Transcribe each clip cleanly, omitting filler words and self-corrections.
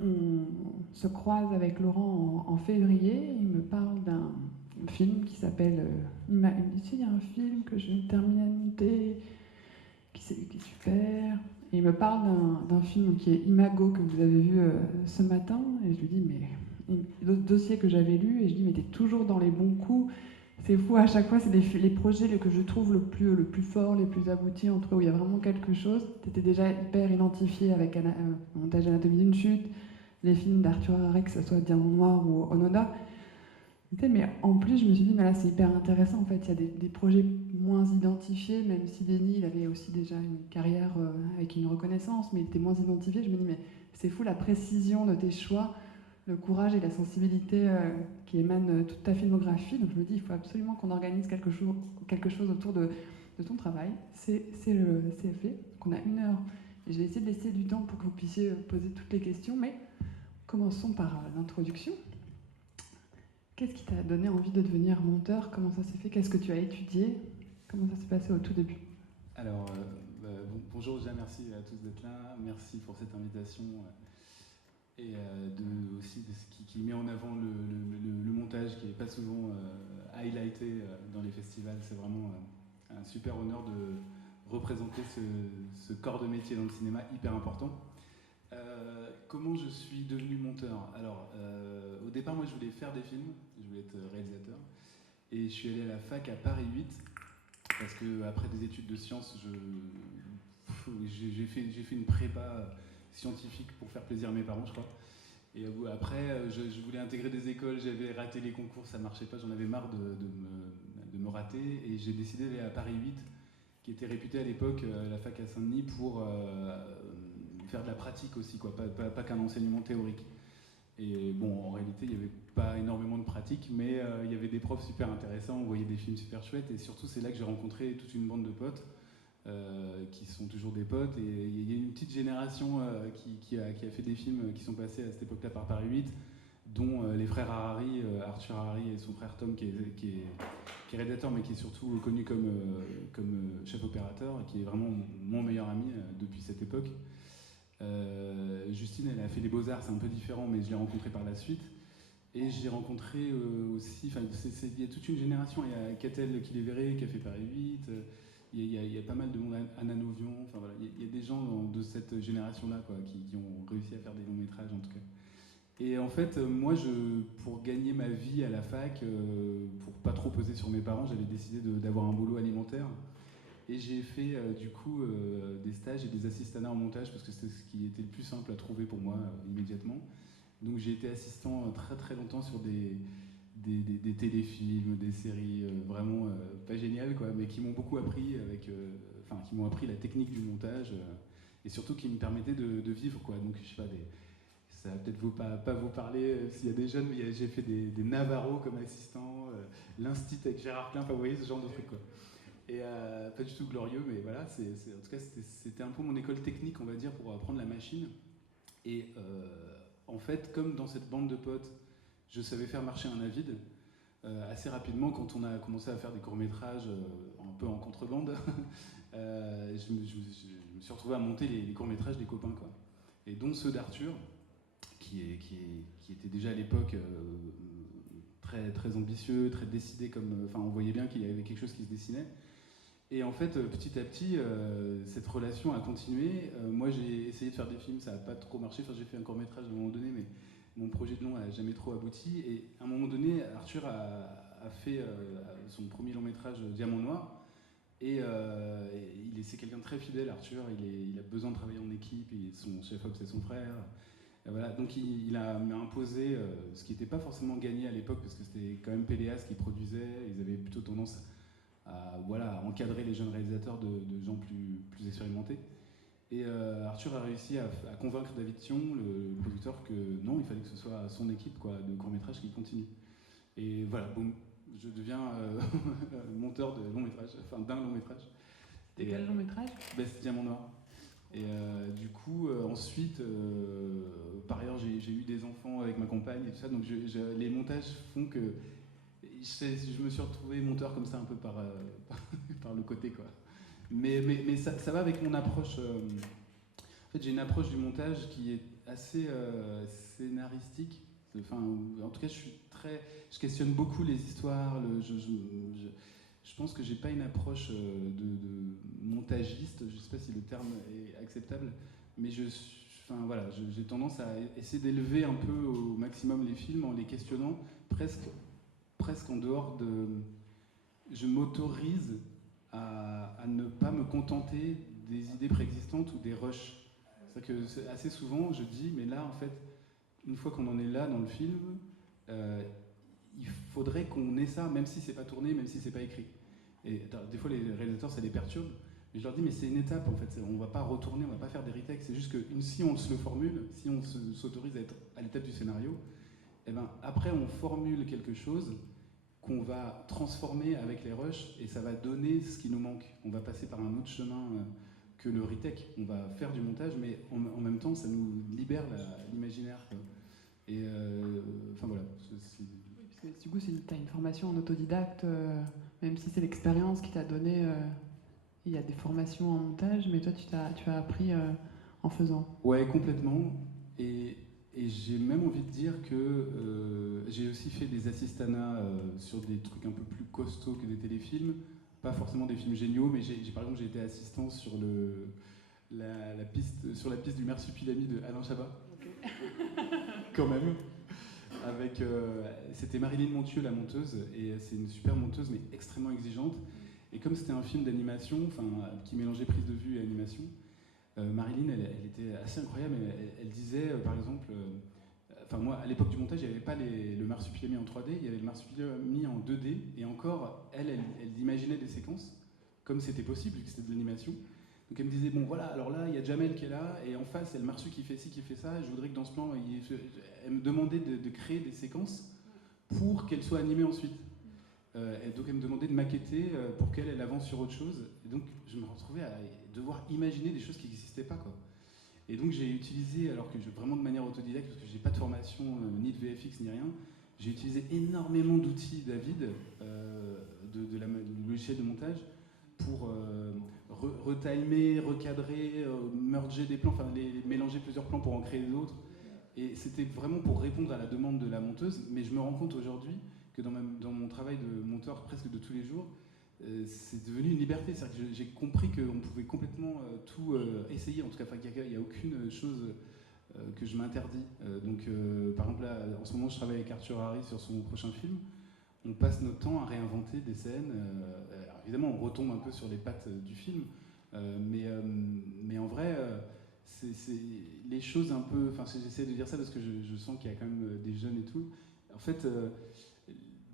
On se croise avec Laurent en février. Il me parle d'un film qui s'appelle. Il me dit il y a un film que je viens de terminer qui est super. Et il me parle d'un film qui est Imago que vous avez vu ce matin. Et je lui dis mais d'autres dossiers que j'avais lus et je dis mais t'es toujours dans les bons coups. C'est fou, à chaque fois, c'est les projets que je trouve le plus fort, les plus aboutis entre eux, où il y a vraiment quelque chose. Tu étais déjà hyper identifié avec Montage Anatomie d'une chute, les films d'Arthur Harari, que ce soit Diamant Noir ou Onoda. Mais en plus, je me suis dit, mais là, c'est hyper intéressant. En fait, il y a des projets moins identifiés, même si Denis, il avait aussi déjà une carrière avec une reconnaissance, mais il était moins identifié. Je me dis, mais c'est fou la précision de tes choix, le courage et la sensibilité qui émanent de toute ta filmographie. Donc je me dis, il faut absolument qu'on organise quelque chose autour de ton travail. C'est fait. Donc on a 1 heure. Et je vais essayer de laisser du temps pour que vous puissiez poser toutes les questions, mais commençons par l'introduction. Qu'est-ce qui t'a donné envie de devenir monteur? Comment ça s'est fait? Qu'est-ce que tu as étudié? Comment ça s'est passé au tout début? Alors, bonjour, déjà merci à tous d'être là, merci pour cette invitation et aussi de ce qui met en avant le montage qui n'est pas souvent highlighté dans les festivals. C'est vraiment un super honneur de représenter ce corps de métier dans le cinéma hyper important. Comment je suis devenu monteur? Alors, au départ, moi je voulais faire des films, je voulais être réalisateur, et je suis allé à la fac à Paris 8 parce que après des études de sciences, j'ai fait une prépa scientifique pour faire plaisir à mes parents, je crois. Et après, je voulais intégrer des écoles, j'avais raté les concours, ça marchait pas, j'en avais marre de me rater, et j'ai décidé d'aller à Paris 8, qui était réputé à l'époque, la fac à Saint-Denis, pour faire de la pratique aussi, quoi, pas qu'un enseignement théorique. Et bon, en réalité, il n'y avait pas énormément de pratique, mais il y avait des profs super intéressants, on voyait des films super chouettes, et surtout c'est là que j'ai rencontré toute une bande de potes, qui sont toujours des potes, et il y a une petite génération qui a fait des films qui sont passés à cette époque-là par Paris 8, dont les frères Harari, Arthur Harari et son frère Tom, qui est réalisateur, mais qui est surtout connu comme chef opérateur, et qui est vraiment mon meilleur ami depuis cette époque. Justine, elle a fait les Beaux-Arts, c'est un peu différent, mais je l'ai rencontrée par la suite. Et j'ai rencontré aussi, il y a toute une génération, il y a Catel qui les verrait, qui a fait Paris 8, il y a pas mal de monde, Anna Novion, enfin voilà, il y a des gens de cette génération-là quoi, qui ont réussi à faire des longs métrages en tout cas. Et en fait, moi, pour gagner ma vie à la fac, pour pas trop peser sur mes parents, j'avais décidé d'avoir un boulot alimentaire. Et j'ai fait du coup des stages et des assistanats en montage parce que c'était ce qui était le plus simple à trouver pour moi immédiatement. Donc j'ai été assistant très très longtemps sur des téléfilms, des séries vraiment pas géniales quoi, mais qui m'ont beaucoup appris qui m'ont appris la technique du montage et surtout qui me permettaient de vivre quoi. Donc je sais pas, ça va peut-être pas vous parler s'il y a des jeunes, mais j'ai fait des Navarro comme assistant, l'Instit avec Gérard Klein, vous voyez ce genre de truc quoi. Et pas du tout glorieux, mais voilà, en tout cas c'était un peu mon école technique, on va dire, pour apprendre la machine. Et en fait, comme dans cette bande de potes, je savais faire marcher un Avid, assez rapidement, quand on a commencé à faire des courts-métrages un peu en contrebande, je me suis retrouvé à monter les courts-métrages des copains, quoi. Et dont ceux d'Arthur, qui était déjà à l'époque très, très ambitieux, très décidé, enfin on voyait bien qu'il y avait quelque chose qui se dessinait. Et en fait, petit à petit, cette relation a continué. Moi, j'ai essayé de faire des films, ça n'a pas trop marché. Enfin, j'ai fait un court-métrage à un moment donné, mais mon projet de long n'a jamais trop abouti. Et à un moment donné, Arthur a fait son premier long-métrage Diamant Noir. Et c'est quelqu'un de très fidèle, Arthur. Il a besoin de travailler en équipe. Et son chef-op, c'est son frère. Et voilà. Donc, m'a imposé ce qui n'était pas forcément gagné à l'époque, parce que c'était quand même Péléas qui produisait. Ils avaient plutôt tendance à encadrer les jeunes réalisateurs de gens plus expérimentés. Et Arthur a réussi à convaincre David Thion, le producteur, que non, il fallait que ce soit son équipe quoi, de court-métrage qui continue. Et voilà, boum, je deviens monteur de long-métrage, enfin d'un long-métrage. De quel long métrage? C'est Diamant Noir. Et du coup, ensuite, par ailleurs, j'ai eu des enfants avec ma compagne et tout ça, donc les montages font que je me suis retrouvé monteur comme ça un peu par le côté quoi. Mais ça va avec mon approche. fait, j'ai une approche du montage qui est assez scénaristique. Enfin, en tout cas, je questionne beaucoup les histoires. Je pense que j'ai pas une approche de montagiste. Je sais pas si le terme est acceptable, mais enfin voilà, j'ai tendance à essayer d'élever un peu au maximum les films en les questionnant presque en dehors de. Je m'autorise à ne pas me contenter des idées préexistantes ou des rushs. C'est-à-dire que assez souvent, je dis, mais là, en fait, une fois qu'on en est là dans le film, il faudrait qu'on ait ça, même si c'est pas tourné, même si c'est pas écrit. Et des fois, les réalisateurs, ça les perturbe. Mais je leur dis, mais c'est une étape, en fait. On va pas retourner, on va pas faire des retakes. C'est juste que si on se le formule, si on s'autorise à être à l'étape du scénario, et ben, après, on formule quelque chose qu'on va transformer avec les rushs et ça va donner ce qui nous manque. On va passer par un autre chemin que le retake. On va faire du montage, mais en même temps, ça nous libère l'imaginaire. Et enfin voilà. Parce que du coup, tu as une formation en autodidacte, même si c'est l'expérience qui t'a donné. Il y a des formations en montage, mais toi, tu as appris en faisant. Ouais, complètement. Et j'ai même envie de dire que j'ai aussi fait des assistanats sur des trucs un peu plus costauds que des téléfilms. Pas forcément des films géniaux, mais par exemple, j'ai été assistant sur la piste du Marsupilami de Alain Chabat. Okay. Quand même. C'était Marilyn Montieu, la monteuse, et c'est une super monteuse, mais extrêmement exigeante. Et comme c'était un film d'animation, qui mélangeait prise de vue et animation, Marilyn, elle était assez incroyable. Elle disait, par exemple, moi, à l'époque du montage, il n'y avait pas le Marsupilami en 3D, il y avait le Marsupilami en 2D, et encore, elle imaginait des séquences, comme c'était possible, vu que c'était de l'animation. Donc elle me disait, bon voilà, alors là, il y a Jamel qui est là, et en face, il y a le Marsu qui fait ci, qui fait ça, je voudrais que dans ce plan, elle me demandait de créer des séquences pour qu'elles soient animées ensuite. Et donc elle me demandait de maqueter pour qu'elle avance sur autre chose. Et donc je me retrouvais à devoir imaginer des choses qui n'existaient pas, quoi. Et donc j'ai utilisé, alors que vraiment de manière autodidacte, parce que j'ai pas de formation ni de VFX ni rien, j'ai utilisé énormément d'outils David, du logiciel de montage, pour retimer, recadrer, merger des plans, mélanger plusieurs plans pour en créer d'autres. Et c'était vraiment pour répondre à la demande de la monteuse, mais je me rends compte aujourd'hui que dans mon travail de monteur presque de tous les jours, c'est devenu une liberté. C'est-à-dire que j'ai compris qu'on pouvait complètement tout essayer, en tout cas, qu'il n'y a aucune chose que je m'interdis. Par exemple, là, en ce moment, je travaille avec Arthur Harry sur son prochain film. On passe notre temps à réinventer des scènes. Alors évidemment, on retombe un peu sur les pattes du film, mais en vrai, c'est les choses un peu. Enfin, j'essaie de dire ça parce que je sens qu'il y a quand même des jeunes et tout. En fait,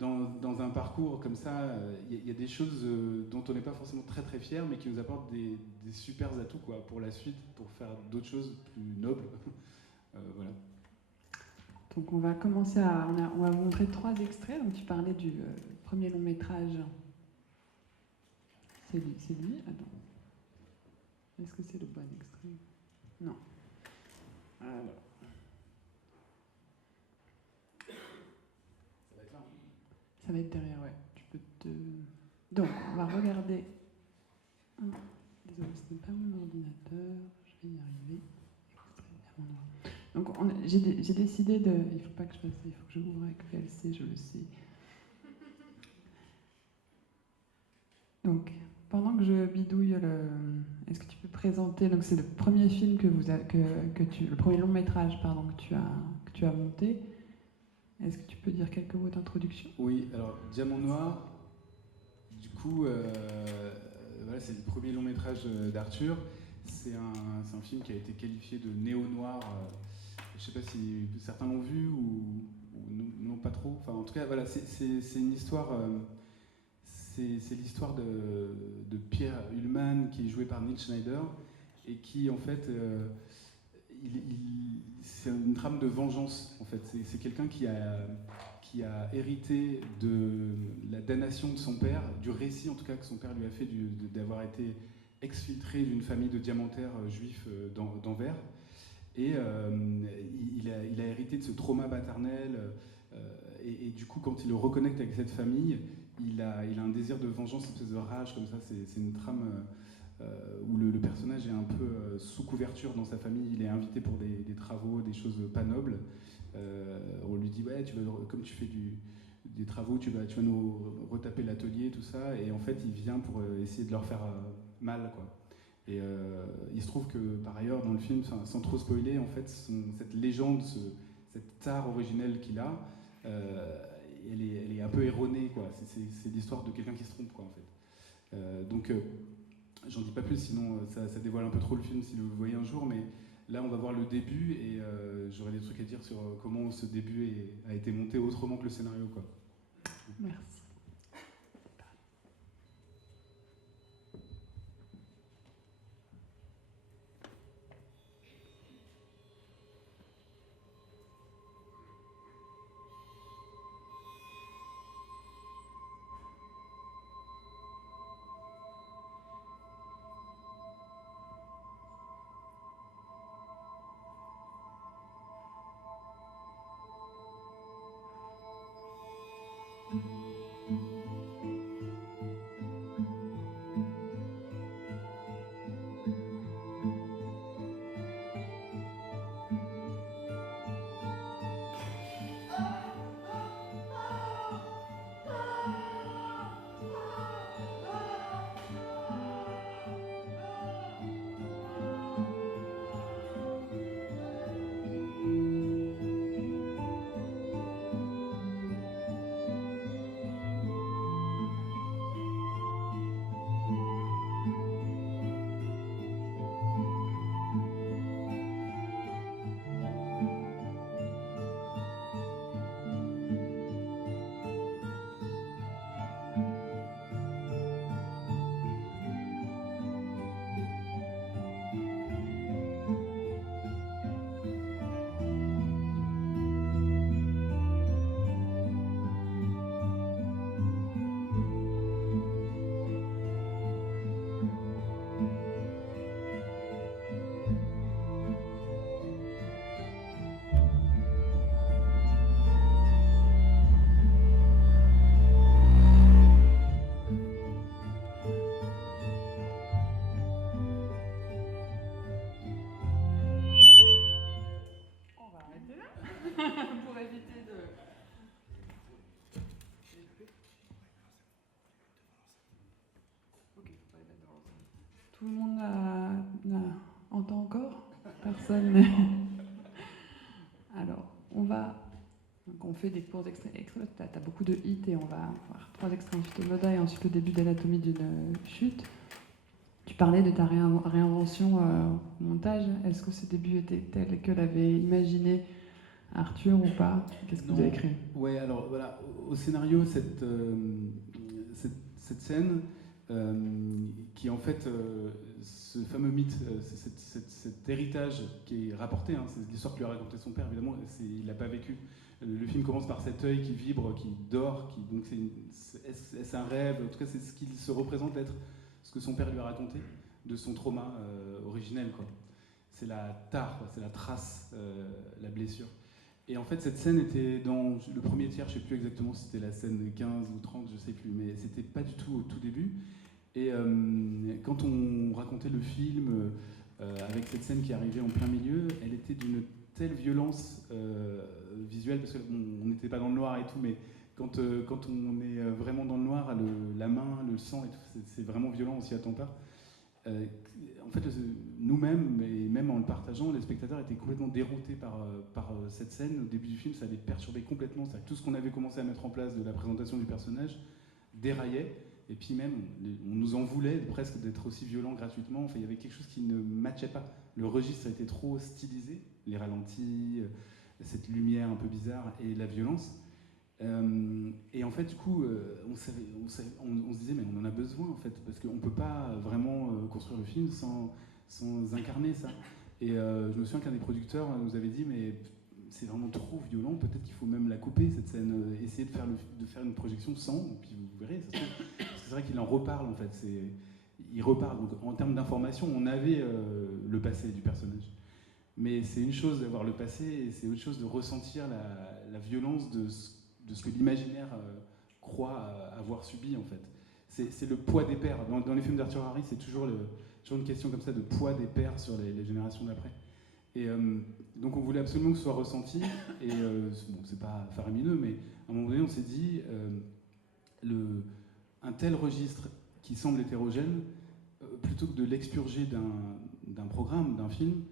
dans un parcours comme ça, il y a des choses dont on n'est pas forcément très très fier, mais qui nous apportent des super atouts, quoi, pour la suite, pour faire d'autres choses plus nobles. Voilà. Donc on va commencer on va vous montrer 3 extraits. Donc tu parlais du premier long métrage. C'est lui. Attends. Est-ce que c'est le bon extrait? Non. Alors. Ça va être là. Ça va être derrière, ouais. Tu peux te. Donc on va regarder. Désolé, ce n'est pas mon ordinateur. Je vais y arriver. Donc j'ai décidé de. Il faut pas que je fasse ça, il faut que je ouvre avec VLC, je le sais. Donc, pendant que je bidouille est-ce que tu peux présenter. Donc c'est le premier film le premier long métrage, pardon, que tu as monté. Est-ce que tu peux dire quelques mots d'introduction? Oui, alors Diamant Noir, du coup, voilà, c'est le premier long métrage d'Arthur. C'est un film qui a été qualifié de néo-noir. Je ne sais pas si certains l'ont vu ou non, pas trop. Enfin, en tout cas, voilà, c'est une histoire. C'est l'histoire de Pierre Ullman, qui est joué par Neil Schneider, et qui, en fait, c'est une trame de vengeance. En fait, c'est quelqu'un qui a hérité de la damnation de son père, du récit en tout cas que son père lui a fait d'avoir été exfiltré d'une famille de diamantaires juifs d'Anvers. Et il a hérité de ce trauma paternel. Et du coup, quand il le reconnecte avec cette famille, il a un désir de vengeance, une espèce de rage comme ça. C'est une trame où le personnage est un peu sous couverture dans sa famille. Il est invité pour des travaux, des choses pas nobles. On lui dit ouais, comme tu fais des travaux, tu vas nous retaper l'atelier, tout ça. Et en fait, il vient pour essayer de leur faire mal, quoi. Et il se trouve que par ailleurs, dans le film, sans trop spoiler, en fait, cette légende, cet art originel qu'il a, elle est un peu erronée, quoi. C'est l'histoire de quelqu'un qui se trompe, quoi, en fait. Donc, j'en dis pas plus, sinon ça dévoile un peu trop le film si vous le voyez un jour, mais là on va voir le début et j'aurai des trucs à dire sur comment ce début a été monté autrement que le scénario, quoi. Merci. Pour éviter de... Tout le monde entend encore? Personne n'est... Alors, on fait des courts extraits. T'as beaucoup de hits et on va voir 3 extraits ensuite au Moda et ensuite le début d'Anatomie d'une chute. Tu parlais de ta réinvention au montage. Est-ce que ce début était tel que l'avait imaginé Arthur ou pas? Qu'est-ce que vous avez écrit? Ouais, alors voilà, au scénario, cette scène qui est en fait ce fameux mythe, cet héritage qui est rapporté, hein, c'est l'histoire que lui a raconté son père, évidemment, il l'a pas vécu. Le film commence par cet œil qui vibre, qui dort, donc c'est un rêve, en tout cas c'est ce qu'il se représente être, ce que son père lui a raconté de son trauma originel, quoi. C'est la tare, quoi, c'est la trace, la blessure. Et en fait, cette scène était dans le premier tiers, je ne sais plus exactement si c'était la scène 15 ou 30, je ne sais plus, mais c'était pas du tout au tout début. Et quand on racontait le film, avec cette scène qui arrivait en plein milieu, elle était d'une telle violence visuelle, parce qu'on n'était pas dans le noir et tout, mais quand on est vraiment dans le noir, la main, le sang, et tout, c'est vraiment violent, on s'y attend pas. En fait, nous-mêmes, et même en le partageant, les spectateurs étaient complètement déroutés par cette scène. Au début du film, ça les perturbait complètement. C'est-à-dire que tout ce qu'on avait commencé à mettre en place de la présentation du personnage déraillait. Et puis même, on nous en voulait presque d'être aussi violent gratuitement. Enfin, il y avait quelque chose qui ne matchait pas. Le registre était trop stylisé, les ralentis, cette lumière un peu bizarre et la violence. Et en fait, du coup, on se disait, mais on en a besoin, en fait, parce qu'on ne peut pas vraiment construire le film sans incarner ça. Et je me souviens qu'un des producteurs nous avait dit, mais c'est vraiment trop violent, peut-être qu'il faut même la couper, cette scène, essayer de faire une projection sans, et puis vous verrez, ça se trouve. Parce que c'est vrai qu'il en reparle, en fait. Il reparle. Donc, en termes d'information, on avait le passé du personnage. Mais c'est une chose d'avoir le passé, et c'est autre chose de ressentir la violence de ce que l'imaginaire croit avoir subi, en fait. C'est le poids des pères. Dans les films d'Arthur Harris, c'est toujours toujours une question comme ça de poids des pères sur les générations d'après. Et donc on voulait absolument que ce soit ressenti, et bon, c'est pas faramineux, mais à un moment donné on s'est dit, un tel registre qui semble hétérogène, plutôt que de l'expurger d'un programme, d'un film,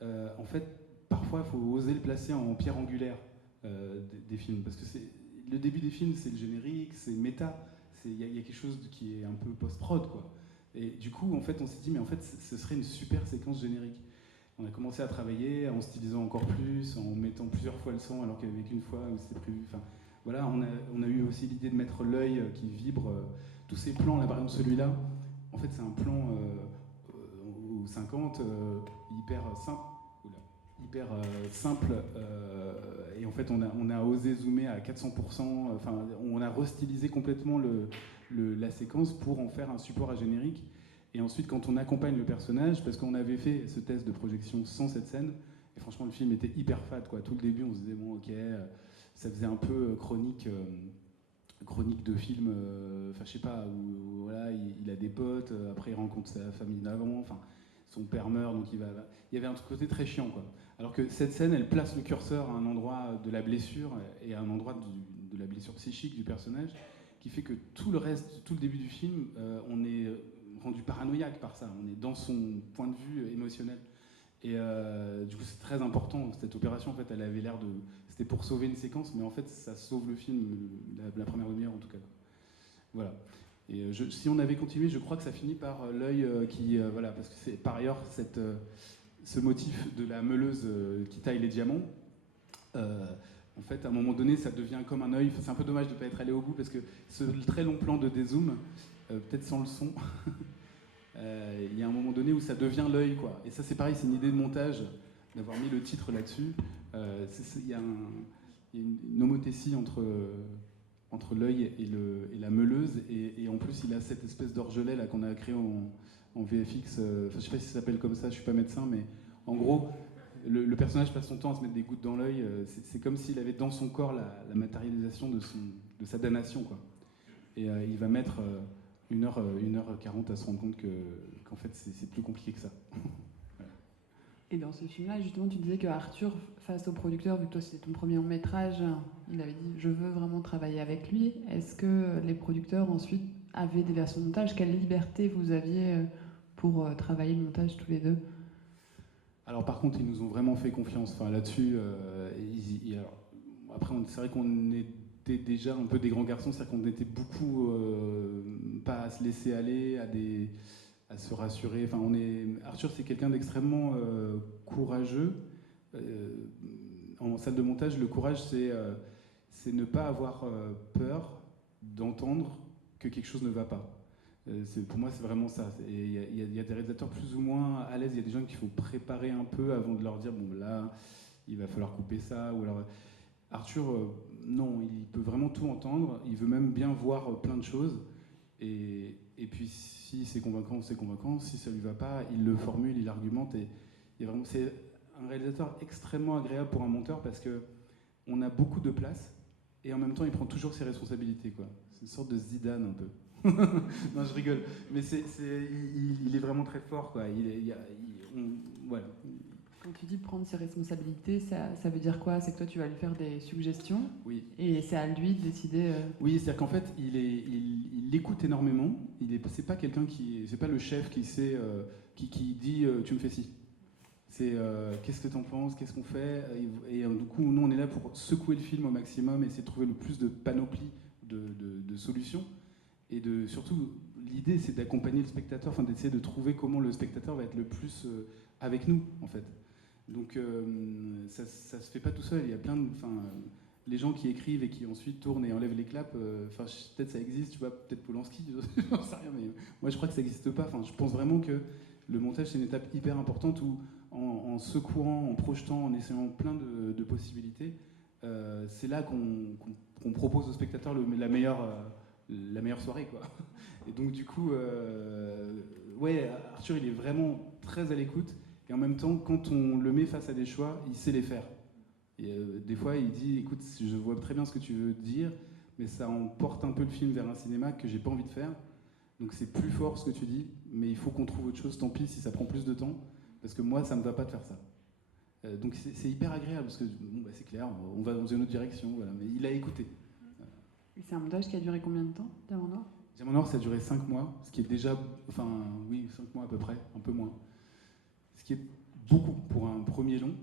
en fait, parfois il faut oser le placer en pierre angulaire des films, parce que le début des films, c'est le générique, c'est méta, il y a quelque chose qui est un peu post-prod, quoi. Et du coup, en fait, on s'est dit, mais en fait, ce serait une super séquence générique. On a commencé à travailler en stylisant encore plus, en mettant plusieurs fois le son alors qu'il n'y avait qu'une fois où c'était prévu. Enfin, voilà, on a eu aussi l'idée de mettre l'œil qui vibre. Tous ces plans, là, par exemple celui-là, en fait, c'est un plan aux 50, hyper simple. Et en fait, on a osé zoomer à 400%. Enfin, on a restylisé complètement la séquence pour en faire un support à générique. Et ensuite, quand on accompagne le personnage, parce qu'on avait fait ce test de projection sans cette scène, et franchement, le film était hyper fade, quoi. Tout le début, on se disait, bon, ok, ça faisait un peu chronique de film, enfin, je sais pas, où voilà, il a des potes, après il rencontre sa famille d'avant, enfin, son père meurt, donc il y avait un côté très chiant, quoi. Alors que cette scène, elle place le curseur à un endroit de la blessure et à un endroit de la blessure psychique du personnage, qui fait que tout le reste, tout le début du film, on est rendu paranoïaque par ça. On est dans son point de vue émotionnel. Et du coup, c'est très important. Cette opération, en fait, elle avait l'air de... C'était pour sauver une séquence, mais en fait, ça sauve le film, la première demi-heure en tout cas. Voilà. Et si on avait continué, je crois que ça finit par l'œil qui... voilà, parce que c'est par ailleurs ce motif de la meuleuse qui taille les diamants. En fait, à un moment donné, ça devient comme un œil. C'est un peu dommage de ne pas être allé au bout, parce que ce très long plan de dézoom, peut-être sans le son, il y a un moment donné où ça devient l'œil, quoi. Et ça, c'est pareil, c'est une idée de montage, d'avoir mis le titre là-dessus. Il y a une homothétie entre l'œil et la meuleuse, et en plus, il a cette espèce d'orgelet là qu'on a créé en VFX. Je sais pas si ça s'appelle comme ça, je suis pas médecin, mais en gros, le personnage passe son temps à se mettre des gouttes dans l'œil. C'est comme s'il avait dans son corps la matérialisation de sa damnation, quoi. Et il va mettre 1h40 à se rendre compte qu'en fait, c'est plus compliqué que ça. Voilà. Et dans ce film-là, justement, tu disais que Arthur, face au producteur, vu que toi c'était ton premier long métrage, il avait dit « je veux vraiment travailler avec lui ». Est-ce que les producteurs ensuite avaient des versions de montage? Quelle liberté vous aviez pour travailler le montage tous les deux? Alors par contre, ils nous ont vraiment fait confiance. Enfin, là-dessus, après, c'est vrai qu'on était déjà un peu des grands garçons, c'est-à-dire qu'on était beaucoup pas à se laisser aller, à se rassurer. Enfin, Arthur, c'est quelqu'un d'extrêmement courageux. En salle de montage, le courage, c'est ne pas avoir peur d'entendre que quelque chose ne va pas. Pour moi, c'est vraiment ça. Il y a des réalisateurs plus ou moins à l'aise, il y a des gens qu'il faut préparer un peu avant de leur dire, bon là, il va falloir couper ça. Ou alors, Arthur, non, il peut vraiment tout entendre, il veut même bien voir plein de choses. Et puis, si c'est convaincant, c'est convaincant. Si ça lui va pas, il le formule, il argumente. Et c'est un réalisateur extrêmement agréable pour un monteur, parce qu'on a beaucoup de place et en même temps, il prend toujours ses responsabilités, quoi. C'est une sorte de Zidane un peu. Non, je rigole. Mais il est vraiment très fort, quoi. Voilà. Quand tu dis prendre ses responsabilités, ça veut dire quoi? C'est que toi, tu vas lui faire des suggestions? Oui. Et c'est à lui de décider... Oui, c'est-à-dire qu'en fait, il écoute énormément. C'est pas quelqu'un c'est pas le chef qui sait, qui dit tu me fais ci. C'est qu'est-ce que t'en penses, qu'est-ce qu'on fait, et du coup, nous, on est là pour secouer le film au maximum, essayer de trouver le plus de panoplie de solutions. Et surtout, l'idée, c'est d'accompagner le spectateur, enfin d'essayer de trouver comment le spectateur va être le plus avec nous, en fait. Donc, ça se fait pas tout seul. Il y a plein de... les gens qui écrivent et qui ensuite tournent et enlèvent les claps, peut-être ça existe, tu vois, peut-être Polanski, j'en sais rien, mais moi, je crois que ça n'existe pas. Je pense vraiment que le montage, c'est une étape hyper importante où, en secouant, en projetant, en essayant plein de possibilités, c'est là qu'on propose au spectateur la meilleure soirée, quoi. Et donc du coup, ouais, Arthur, il est vraiment très à l'écoute, et en même temps, quand on le met face à des choix, il sait les faire. Et des fois, il dit, écoute, je vois très bien ce que tu veux dire, mais ça emporte un peu le film vers un cinéma que j'ai pas envie de faire, donc c'est plus fort ce que tu dis, mais il faut qu'on trouve autre chose, tant pis si ça prend plus de temps, parce que moi, ça me va pas de faire ça. Donc c'est hyper agréable, parce que bon, bah, c'est clair, on va dans une autre direction, voilà, mais il a écouté. Et c'est un montage qui a duré combien de temps, Diamant Noir? Diamant Noir, ça a duré 5 mois, ce qui est déjà, enfin oui, 5 mois à peu près, un peu moins. Ce qui est beaucoup pour un premier long.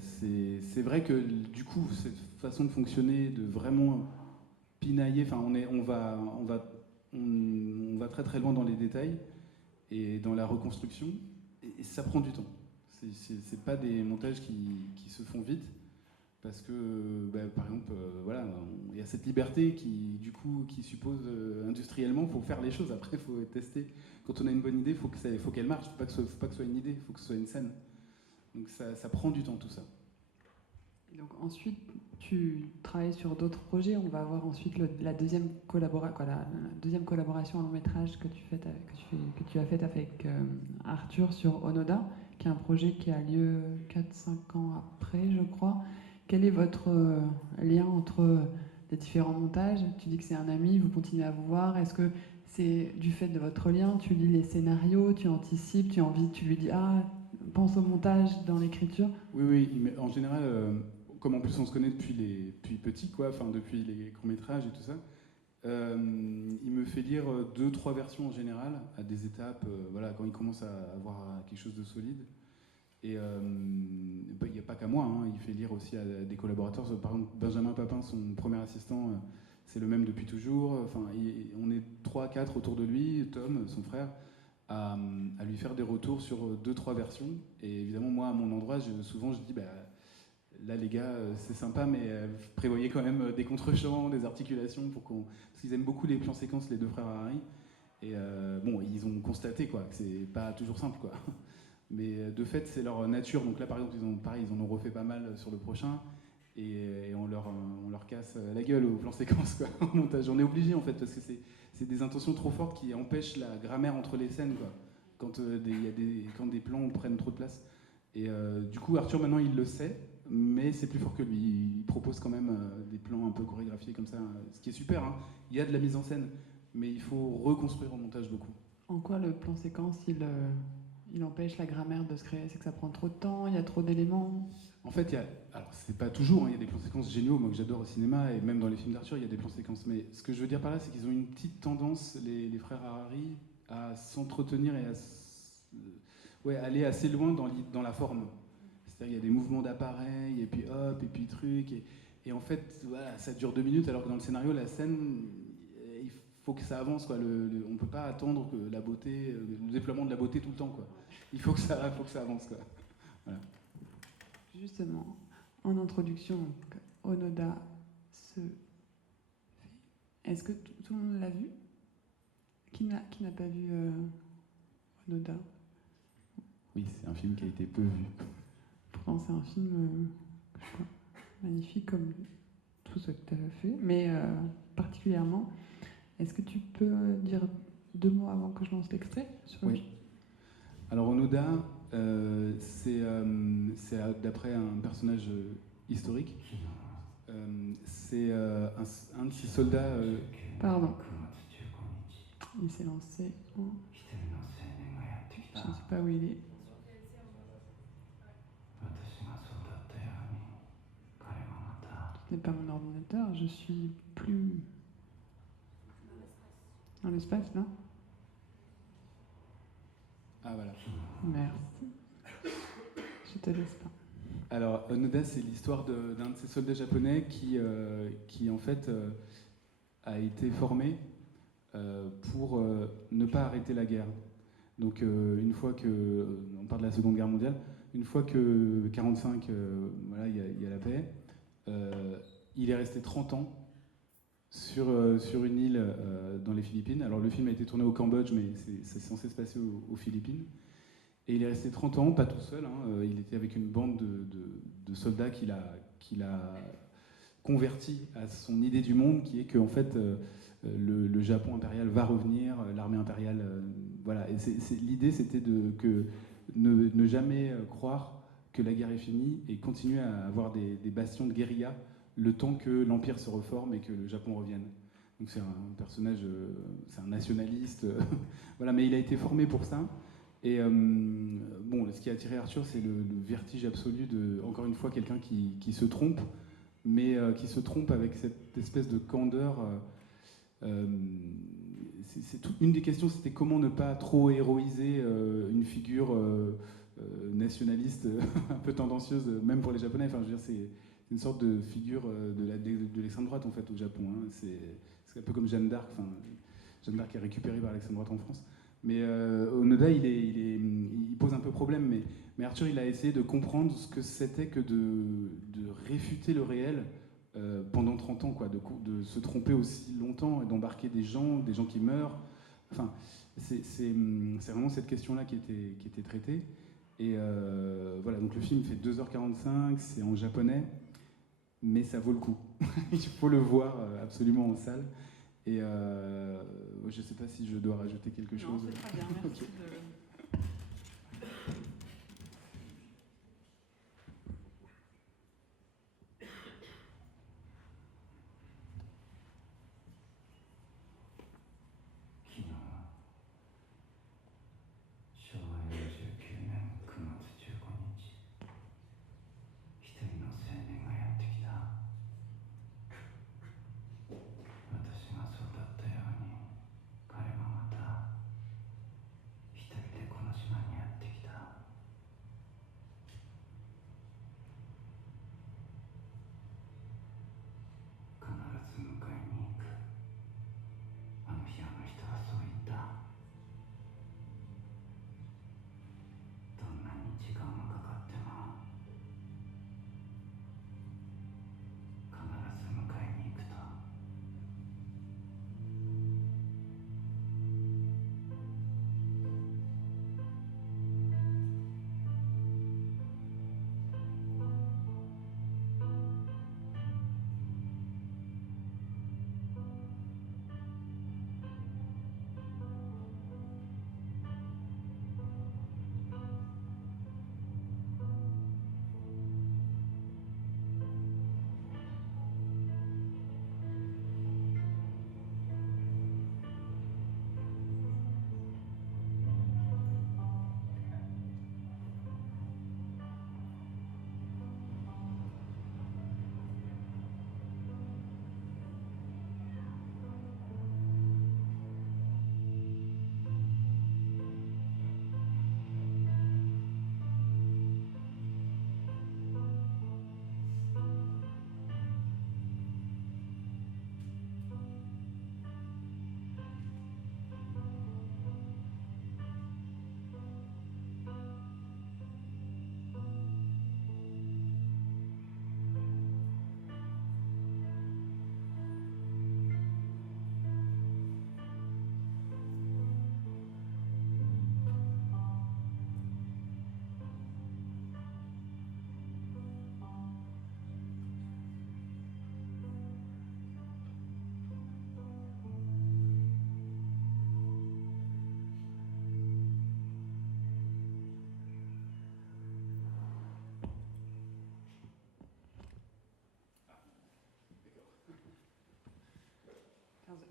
C'est vrai que du coup, cette façon de fonctionner, de vraiment pinailler, enfin on va très très loin dans les détails et dans la reconstruction, et ça prend du temps. C'est pas des montages qui se font vite, parce que, bah, par exemple, voilà, il y a cette liberté qui suppose industriellement, il faut faire les choses. Après, il faut tester. Quand on a une bonne idée, faut qu'elle marche. Faut pas que ce soit une idée, il faut que ce soit une scène. Donc ça prend du temps, tout ça. Et donc ensuite, tu travailles sur d'autres projets. On va avoir ensuite la deuxième collaboration en long métrage que tu as faite avec Arthur sur Onoda, qui est un projet qui a lieu 4-5 ans après, je crois. Quel est votre lien entre les différents montages? Tu dis que c'est un ami, vous continuez à vous voir. Est-ce que c'est du fait de votre lien? Tu lis les scénarios, tu anticipes, tu lui dis pense au montage dans l'écriture? Oui, mais en général, comme en plus on se connaît depuis petit, quoi, enfin depuis les courts-métrages et tout ça, il me fait lire 2-3 versions en général, à des étapes, voilà, quand il commence à avoir quelque chose de solide. Et il n'y a pas qu'à moi, hein, il fait lire aussi à des collaborateurs. Par exemple, Benjamin Papin, son premier assistant, c'est le même depuis toujours. Enfin, on est 3-4 autour de lui, Tom, son frère, à lui faire des retours sur 2-3 versions. Et évidemment, moi, à mon endroit, souvent, je dis, bah, là, les gars, c'est sympa, mais prévoyez quand même des contre-champs, des articulations, parce qu'ils aiment beaucoup les plans séquences, les deux frères Harari. Et bon, ils ont constaté, quoi, que c'est pas toujours simple, quoi. Mais de fait, c'est leur nature. Donc là, par exemple, ils en ont refait pas mal sur le prochain. Et on leur casse la gueule au plan séquence, quoi, au montage. On est obligé, en fait, parce que c'est des intentions trop fortes qui empêchent la grammaire entre les scènes, quoi, quand des plans prennent trop de place. Et du coup, Arthur, maintenant, il le sait, mais c'est plus fort que lui. Il propose quand même des plans un peu chorégraphiés comme ça, ce qui est super, hein. Il y a de la mise en scène, mais il faut reconstruire au montage beaucoup. En quoi le plan séquence, il empêche la grammaire de se créer? C'est que ça prend trop de temps, il y a trop d'éléments? En fait, alors c'est pas toujours, hein, il y a des plans séquences géniaux, moi que j'adore au cinéma, et même dans les films d'Arthur, il y a des plans séquences. Mais ce que je veux dire par là, c'est qu'ils ont une petite tendance, les frères Harari, à s'entretenir et aller assez loin dans la forme. C'est-à-dire qu'il y a des mouvements d'appareil, et puis hop, et puis truc, et en fait, voilà, ça dure 2 minutes, alors que dans le scénario, la scène, il faut que ça avance, quoi. On peut pas attendre que la beauté, le déploiement de la beauté tout le temps, quoi. Il faut que ça avance, quoi. Voilà. Justement, en introduction, donc, Onoda se fait. Est-ce que tout le monde l'a vu? Qui n'a pas vu Onoda? Oui, c'est un film qui a été peu vu. Pourtant, c'est un film magnifique comme tout ce que tu as fait, mais particulièrement, est-ce que tu peux dire 2 mots avant que je lance l'extrait sur Oui. Alors Onoda, c'est d'après un personnage historique. C'est un de ces soldats. Pardon. Il s'est lancé en... Je ne sais pas où il est. Ce n'est pas mon ordinateur, je suis plus... Dans l'espace, là? Ah voilà. Merci. Je te laisse pas. Alors Onoda, c'est l'histoire d'un de ces soldats japonais qui en fait a été formé pour ne pas arrêter la guerre. Donc une fois que, on parle de la Seconde Guerre mondiale, une fois que 45, voilà, il y a la paix, il est resté 30 ans sur une île dans les Philippines. Alors le film a été tourné au Cambodge, mais c'est censé se passer aux Philippines. Et il est resté 30 ans, pas tout seul, hein, il était avec une bande de soldats qu'il a converti à son idée du monde, qui est que en fait, le Japon impérial va revenir, l'armée impériale, voilà. Et l'idée, c'était ne jamais croire que la guerre est finie et continuer à avoir des bastions de guérilla le temps que l'Empire se reforme et que le Japon revienne. Donc c'est un personnage, c'est un nationaliste, voilà, mais il a été formé pour ça. Et bon, ce qui a attiré Arthur, c'est le vertige absolu de, encore une fois, quelqu'un qui se trompe, mais qui se trompe avec cette espèce de candeur. Une des questions, c'était comment ne pas trop héroïser une figure nationaliste un peu tendancieuse, même pour les Japonais. Enfin, je veux dire, c'est une sorte de figure de l'extrême droite en fait au Japon. Hein. C'est un peu comme Jeanne d'Arc. Enfin, Jeanne d'Arc est récupérée par l'extrême droite en France. Mais Onoda, il pose un peu problème. Mais Arthur, il a essayé de comprendre ce que c'était que de réfuter le réel pendant 30 ans, quoi, de se tromper aussi longtemps et d'embarquer des gens qui meurent. Enfin, c'est vraiment cette question-là qui était traitée. Et voilà, donc le film fait 2h45, c'est en japonais, mais ça vaut le coup. Il faut le voir absolument en salle. Et je ne sais pas si je dois rajouter quelque chose. Non, c'est très bien, merci. Okay.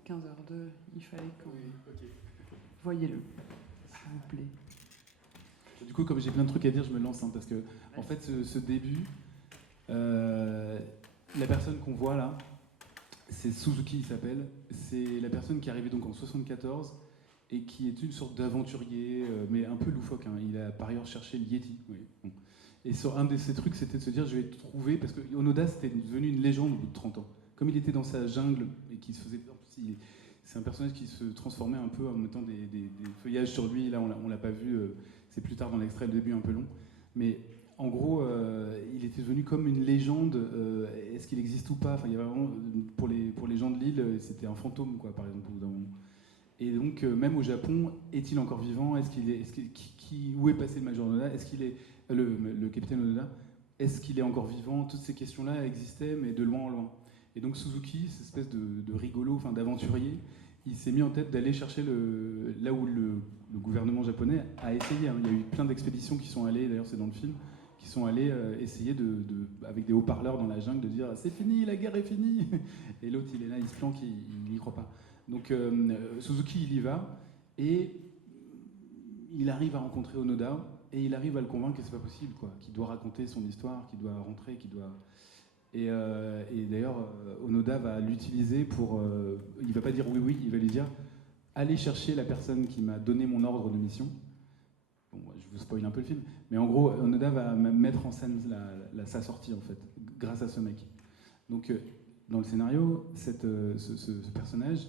15h02, il fallait qu'on... Oui, ok. Voyez-le, s'il vous plaît. Du coup, comme j'ai plein de trucs à dire, je me lance, hein, parce que, en fait, ce début, la personne qu'on voit là, c'est Suzuki, il s'appelle. C'est la personne qui est arrivée donc en 74 et qui est une sorte d'aventurier, mais un peu loufoque. Hein. Il a par ailleurs cherché le Yeti. Oui. Bon. Et sur un de ces trucs, c'était de se dire, je vais trouver, parce que Onoda, c'était devenu une légende au bout de 30 ans. Comme il était dans sa jungle et qu'il se faisait... C'est un personnage qui se transformait un peu en mettant des feuillages sur lui. Là, on l'a pas vu, c'est plus tard dans l'extrait, le début un peu long. Mais en gros, il était devenu comme une légende. Est-ce qu'il existe ou pas? Enfin, il y a vraiment, pour les gens de l'île, c'était un fantôme, quoi, par exemple, au bout d'un moment. Et donc, même au Japon, est-il encore vivant? Où est passé le Major Onoda? Est-ce qu'il est le capitaine Onoda? Est-ce qu'il est encore vivant? Toutes ces questions-là existaient, mais de loin en loin. Et donc Suzuki, cette espèce de rigolo, enfin d'aventurier, il s'est mis en tête d'aller chercher là où le gouvernement japonais a essayé. Hein. Il y a eu plein d'expéditions qui sont allées, d'ailleurs c'est dans le film, qui qui sont allés essayer avec des haut-parleurs dans la jungle de dire c'est fini, la guerre est finie. Et l'autre il est là, il se planque, il n'y croit pas. Donc Suzuki il y va et il arrive à rencontrer Onoda et il arrive à le convaincre que c'est pas possible, quoi, qu'il doit raconter son histoire, qu'il doit rentrer, qu'il doit... Et d'ailleurs, Onoda va l'utiliser pour... il va pas dire oui, il va lui dire allez chercher la personne qui m'a donné mon ordre de mission. Bon, je vous spoil un peu le film, mais en gros, Onoda va mettre en scène sa sortie, en fait, grâce à ce mec. Donc, dans le scénario, ce personnage,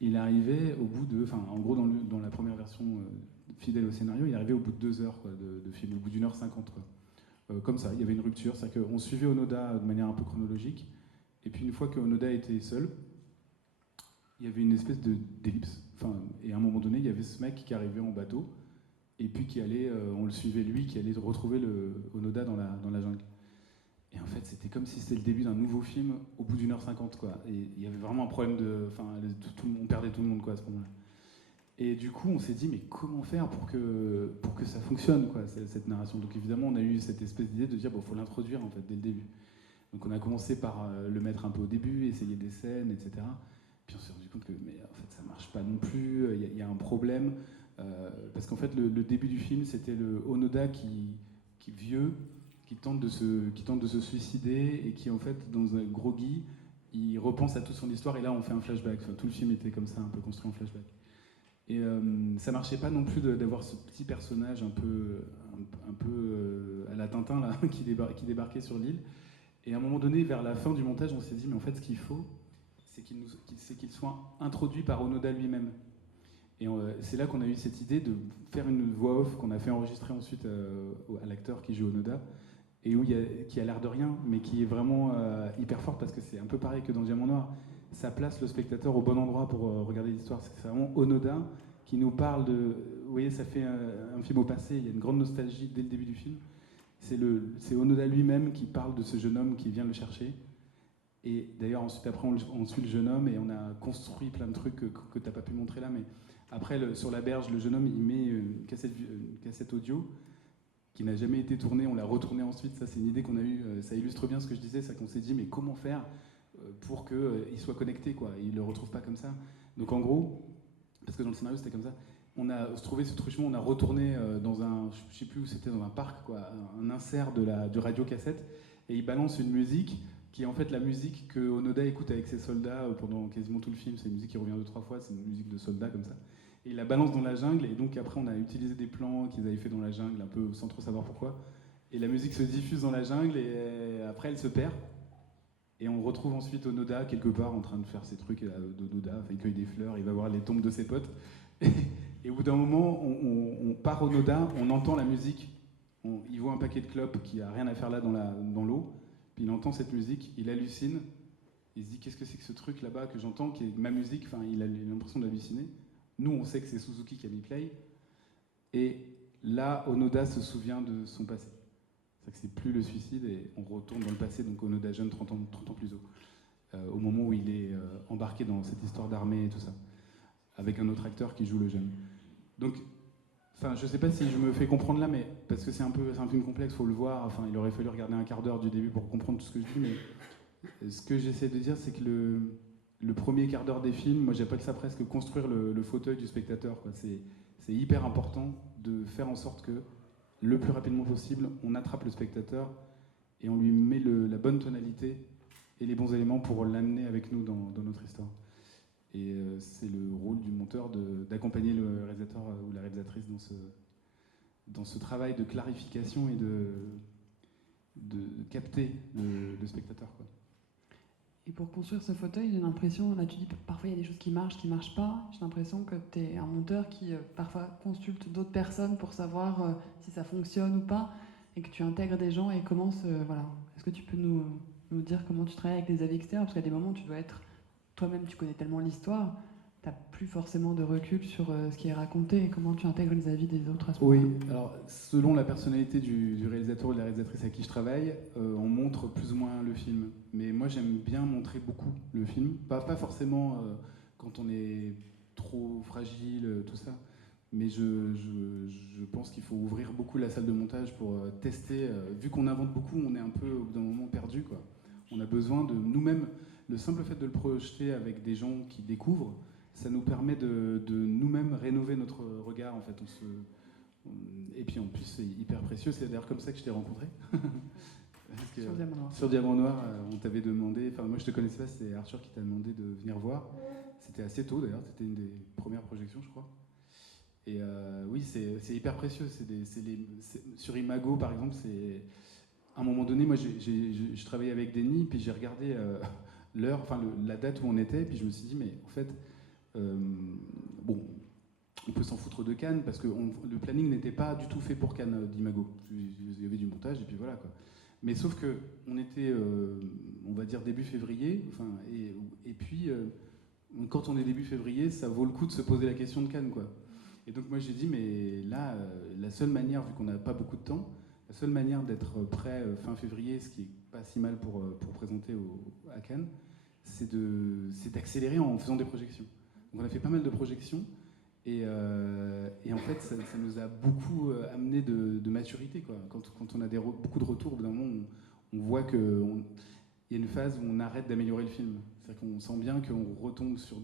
il arrivait au bout de... Enfin, en gros, dans la première version fidèle au scénario, il arrivait au bout de 2 heures quoi, de film, au bout d'1h50, quoi. Comme ça, il y avait une rupture, c'est-à-dire qu'on suivait Onoda de manière un peu chronologique, et puis une fois que Onoda était seul, il y avait une espèce d'ellipse. Enfin, et à un moment donné, il y avait ce mec qui arrivait en bateau, et puis qui allait, on le suivait lui, qui allait retrouver Onoda dans la jungle. Et en fait, c'était comme si c'était le début d'un nouveau film au bout d'1h50, quoi. Et il y avait vraiment un problème de... Enfin, on perdait tout le monde, quoi, à ce moment-là. Et du coup, on s'est dit, mais comment faire pour que ça fonctionne, quoi, cette narration. Donc évidemment, on a eu cette espèce d'idée de dire, bon, faut l'introduire, en fait, dès le début. Donc on a commencé par le mettre un peu au début, essayer des scènes, etc. Puis on s'est rendu compte que, mais en fait, ça marche pas non plus, il y a un problème. Parce qu'en fait, le début du film, c'était le Onoda qui vieux, qui tente de se suicider, et qui, en fait, dans un groggy, il repense à toute son histoire, et là, on fait un flashback. Enfin, tout le film était comme ça, un peu construit en flashback. Et ça marchait pas non plus d'avoir ce petit personnage un peu à la Tintin là, qui débarquait sur l'île. Et à un moment donné, vers la fin du montage, on s'est dit mais en fait ce qu'il faut, c'est qu'il soit introduit par Onoda lui-même. Et c'est là qu'on a eu cette idée de faire une voix off qu'on a fait enregistrer ensuite à l'acteur qui joue Onoda, et qui a l'air de rien, mais qui est vraiment hyper forte, parce que c'est un peu pareil que dans Diamant Noir. Ça place le spectateur au bon endroit pour regarder l'histoire. C'est vraiment Onoda qui nous parle de... Vous voyez, ça fait un film au passé, il y a une grande nostalgie dès le début du film. C'est Onoda lui-même qui parle de ce jeune homme qui vient le chercher. Et d'ailleurs, ensuite, après, on suit le jeune homme et on a construit plein de trucs que tu n'as pas pu montrer là. Mais après, sur la berge, le jeune homme, il met une cassette audio qui n'a jamais été tournée. On l'a retournée ensuite. Ça, c'est une idée qu'on a eue. Ça illustre bien ce que je disais. C'est qu'on s'est dit, mais comment faire pour qu'il soit connecté, quoi. Il ne le retrouve pas comme ça. Donc en gros, parce que dans le scénario c'était comme ça, on a trouvé ce truchement, on a retourné dans un, je sais plus où c'était, dans un parc, quoi, un insert de radio-cassette, et il balance une musique qui est en fait la musique que Onoda écoute avec ses soldats pendant quasiment tout le film. C'est une musique qui revient 2-3 fois, c'est une musique de soldats comme ça. Et il la balance dans la jungle, et donc après on a utilisé des plans qu'ils avaient fait dans la jungle, un peu sans trop savoir pourquoi. Et la musique se diffuse dans la jungle, et après elle se perd. Et on retrouve ensuite Onoda quelque part en train de faire ses trucs d'Onoda, enfin, il cueille des fleurs, il va voir les tombes de ses potes. Et au bout d'un moment, on part Onoda, on entend la musique, il voit un paquet de clopes qui a rien à faire là dans l'eau, puis il entend cette musique, il hallucine, il se dit qu'est-ce que c'est que ce truc là-bas que j'entends, qui est ma musique, enfin il a l'impression d'halluciner. Nous on sait que c'est Suzuki qui a mis play, et là Onoda se souvient de son passé. C'est plus le suicide, et on retourne dans le passé, donc Onoda jeune, 30 ans plus haut, au moment où il est embarqué dans cette histoire d'armée et tout ça, avec un autre acteur qui joue le jeune. Donc, enfin, je sais pas si je me fais comprendre là, mais parce que c'est un film complexe, faut le voir. Enfin, il aurait fallu regarder un quart d'heure du début pour comprendre tout ce que je dis, mais ce que j'essaie de dire, c'est que le premier quart d'heure des films, moi j'appelle ça presque construire le fauteuil du spectateur, quoi. C'est hyper important de faire en sorte que le plus rapidement possible, on attrape le spectateur et on lui met la bonne tonalité et les bons éléments pour l'amener avec nous dans notre histoire. Et c'est le rôle du monteur d'accompagner le réalisateur ou la réalisatrice dans ce travail de clarification et de capter le spectateur, quoi. Et pour construire ce fauteuil, j'ai l'impression, là tu dis parfois il y a des choses qui marchent pas. J'ai l'impression que tu es un monteur qui parfois consulte d'autres personnes pour savoir si ça fonctionne ou pas, et que tu intègres des gens et commences. Voilà. Est-ce que tu peux nous dire comment tu travailles avec les avis externes? Parce qu'il y a des moments où tu dois être. Toi-même, tu connais tellement l'histoire, tu n'as plus forcément de recul sur ce qui est raconté, et comment tu intègres les avis des autres à ce moment-là. Oui, alors selon la personnalité du réalisateur ou de la réalisatrice à qui je travaille, on montre plus ou moins le film. Mais moi j'aime bien montrer beaucoup le film, pas forcément quand on est trop fragile, tout ça, Mais je pense qu'il faut ouvrir beaucoup la salle de montage pour tester. Vu qu'on invente beaucoup, on est un peu au bout d'un moment perdu, quoi. On a besoin de nous-mêmes, le simple fait de le projeter avec des gens qui découvrent, ça nous permet de nous-mêmes rénover notre regard, en fait. Et puis en plus, c'est hyper précieux. C'est d'ailleurs comme ça que je t'ai rencontré. Parce que, Sur Diamant Noir. Sur Diamant Noir, on t'avait demandé, enfin moi je te connaissais pas, c'est Arthur qui t'a demandé de venir voir. C'était assez tôt d'ailleurs, c'était une des premières projections, je crois. Et oui, c'est hyper précieux. Sur Imago, par exemple, c'est à un moment donné, moi, je travaillais avec Denis, puis j'ai regardé l'heure, enfin la date où on était, puis je me suis dit, mais en fait, bon, on peut s'en foutre de Cannes parce que le planning n'était pas du tout fait pour Cannes d'Imago. Il y avait du montage et puis voilà, quoi. Mais sauf que on était, on va dire début février, enfin, et puis quand on est début février, ça vaut le coup de se poser la question de Cannes, quoi. Et donc moi j'ai dit, mais là, la seule manière, vu qu'on n'a pas beaucoup de temps, la seule manière d'être prêt fin février, ce qui est pas si mal pour présenter à Cannes, c'est d'accélérer en faisant des projections. Donc on a fait pas mal de projections, et en fait ça nous a beaucoup amené de maturité, quoi. Quand on a beaucoup de retours, au bout d'un moment, on voit qu'il y a une phase où on arrête d'améliorer le film. C'est-à-dire qu'on sent bien qu'on retombe sur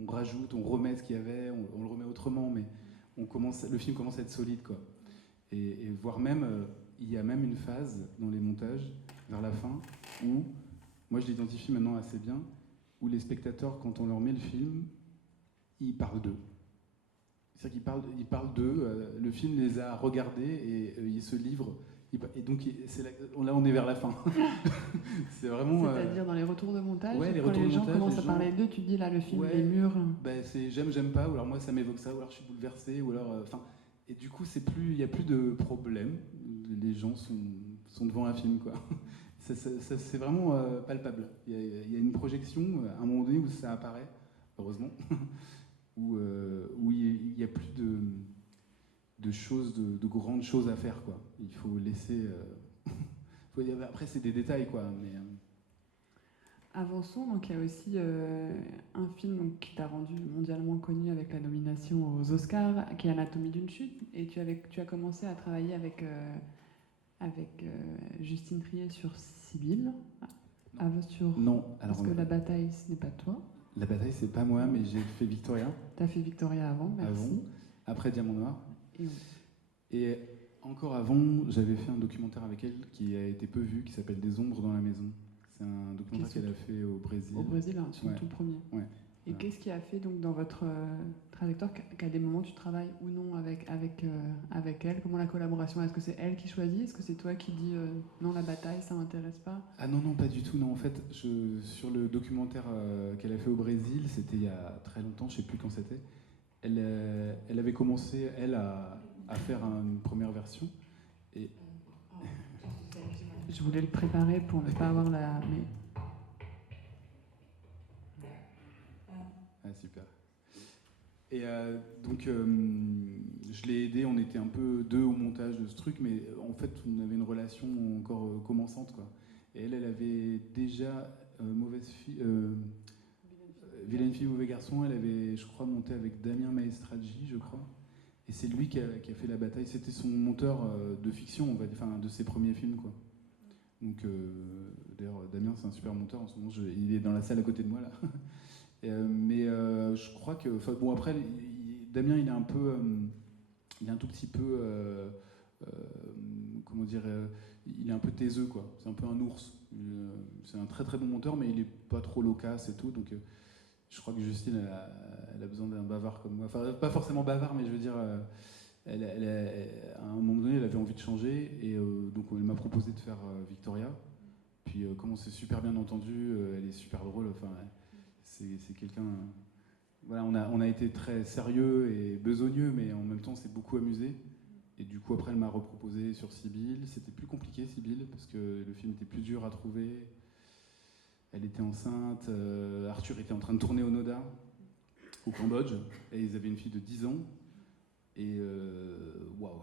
on rajoute, on remet ce qu'il y avait, on le remet autrement, mais le film commence à être solide, quoi. Et voire même, il y a même une phase dans les montages, vers la fin, où, moi je l'identifie maintenant assez bien, où les spectateurs, quand on leur met le film, ils parlent d'eux. C'est-à-dire qu'ils parlent d'eux, le film les a regardés et ils se livrent. Et donc là on est vers la fin. C'est vraiment. C'est-à-dire dans les retours de montage, ouais, quand les gens commencent à parler d'eux, tu te dis là le film est mûr. Ben, c'est j'aime pas, ou alors moi ça m'évoque ça, ou alors je suis bouleversé, ou alors. Et du coup il n'y a plus de problème. Les gens sont devant un film, quoi. C'est vraiment palpable. Il y a une projection à un moment donné où ça apparaît, heureusement, où il n'y a plus de choses, de grandes choses à faire, quoi. Il faut laisser. Après, c'est des détails, quoi. Mais, Avançons, donc il y a aussi un film donc, qui t'a rendu mondialement connu avec la nomination aux Oscars, qui est Anatomie d'une chute, et tu as commencé à travailler avec Justine Triet sur Sibylle. Non, alors, parce que La Bataille, ce n'est pas toi. La Bataille, c'est pas moi, mais j'ai fait Victoria. Tu as fait Victoria avant, merci. Après Diamant Noir. Et encore avant, j'avais fait un documentaire avec elle qui a été peu vu, qui s'appelle Des ombres dans la maison. C'est un documentaire qu'elle a fait au Brésil. Au Brésil, hein, son tout premier. Ouais. Et qu'est-ce qui a fait donc dans votre trajectoire qu'à des moments tu travailles ou non avec elle? Comment la collaboration? Est-ce que c'est elle qui choisit? Est-ce que c'est toi qui dis non, La Bataille, ça m'intéresse pas? Ah non, pas du tout. Non, en fait, sur le documentaire qu'elle a fait au Brésil, c'était il y a très longtemps, je sais plus quand c'était. Elle avait commencé, elle, à faire une première version. Et je voulais le préparer pour ne pas avoir la... Mais... Ah, super. Et donc, je l'ai aidé, on était un peu deux au montage de ce truc, mais en fait, on avait une relation encore commençante, quoi. Et elle avait déjà Vilaine fille, mauvais garçon, elle avait, je crois, monté avec Damien Maestraggi, je crois. Et c'est lui qui a fait La Bataille. C'était son monteur de fiction, on va dire, enfin, de ses premiers films, quoi. Donc, d'ailleurs, Damien, c'est un super monteur. En ce moment, il est dans la salle à côté de moi, là. Mais je crois que... Bon, après, Damien, il est un peu... il est un tout petit peu... comment dire... il est un peu taiseux, quoi. C'est un peu un ours. C'est un très très bon monteur, mais il est pas trop loquace et tout. Donc, je crois que Justine, elle a besoin d'un bavard comme moi. Enfin, pas forcément bavard, mais je veux dire... à un moment donné, elle avait envie de changer, et donc elle m'a proposé de faire Victoria. Puis comme on s'est super bien entendu, elle est super drôle. Enfin, c'est quelqu'un. Voilà, on a été très sérieux et besogneux, mais en même temps, on s'est beaucoup amusé. Et du coup, après, elle m'a reproposé sur Sibylle. C'était plus compliqué, Sibylle, parce que le film était plus dur à trouver. Elle était enceinte. Arthur était en train de tourner au Noda, au Cambodge, et ils avaient une fille de 10 ans. Et waouh,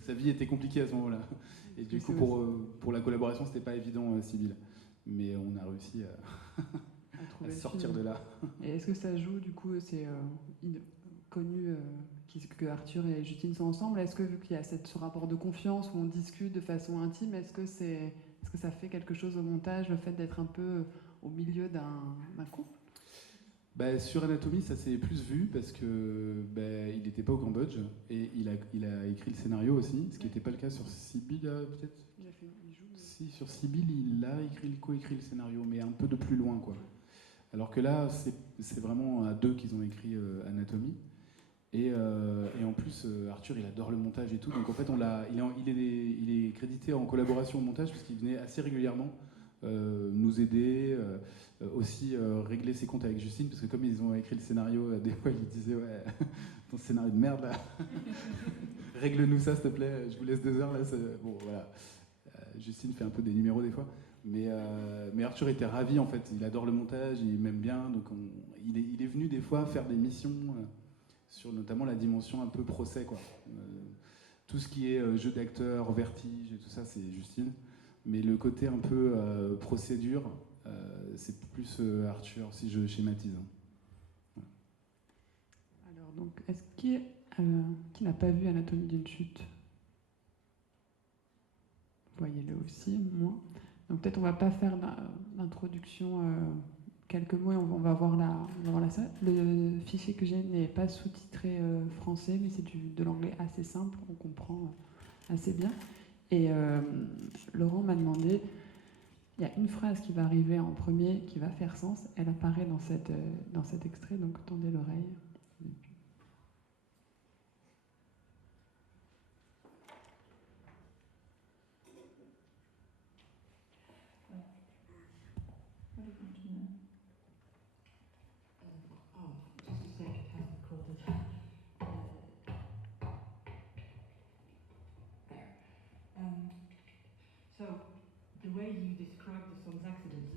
sa vie était compliquée à ce moment-là. Et du coup, pour la collaboration, c'était pas évident, Sibylle. Mais on a réussi à sortir de là. Et est-ce que ça joue, du coup, connu que Arthur et Justine sont ensemble. Est-ce que, vu qu'il y a ce rapport de confiance où on discute de façon intime, est-ce que ça fait quelque chose au montage, le fait d'être un peu au milieu d'un couple? Sur Anatomie, ça s'est plus vu parce que il n'était pas au Cambodge et il a écrit le scénario aussi, ce qui n'était pas le cas sur Sibyl, peut-être. Si, sur Sibyl, il a coécrit le scénario, mais un peu de plus loin, quoi. Alors que là, c'est vraiment à deux qu'ils ont écrit Anatomie. Et en plus, Arthur, il adore le montage et tout. Donc en fait, il est crédité en collaboration au montage parce qu'il venait assez régulièrement nous aider, aussi régler ses comptes avec Justine, parce que comme ils ont écrit le scénario, des fois il disait ouais, ton scénario de merde là, règle-nous ça s'il te plaît, je vous laisse 2 heures là. Bon voilà, Justine fait un peu des numéros des fois, mais Arthur était ravi en fait, il adore le montage, il m'aime bien, donc il est venu des fois faire des missions sur notamment la dimension un peu procès quoi. Tout ce qui est jeu d'acteur, vertige et tout ça, c'est Justine. Mais le côté un peu procédure, c'est plus Arthur, si je schématise. Voilà. Alors, donc, est-ce qui n'a pas vu Anatomie d'une chute? Voyez-le aussi, moi. Donc, peut-être on va pas faire l'introduction, quelques mots, et on va voir la salle. Le fichier que j'ai n'est pas sous-titré français, mais c'est de l'anglais assez simple, on comprend assez bien. Et Laurent m'a demandé, il y a une phrase qui va arriver en premier, qui va faire sens, elle apparaît dans cet extrait, donc tendez l'oreille. So, the way you describe the son's accident,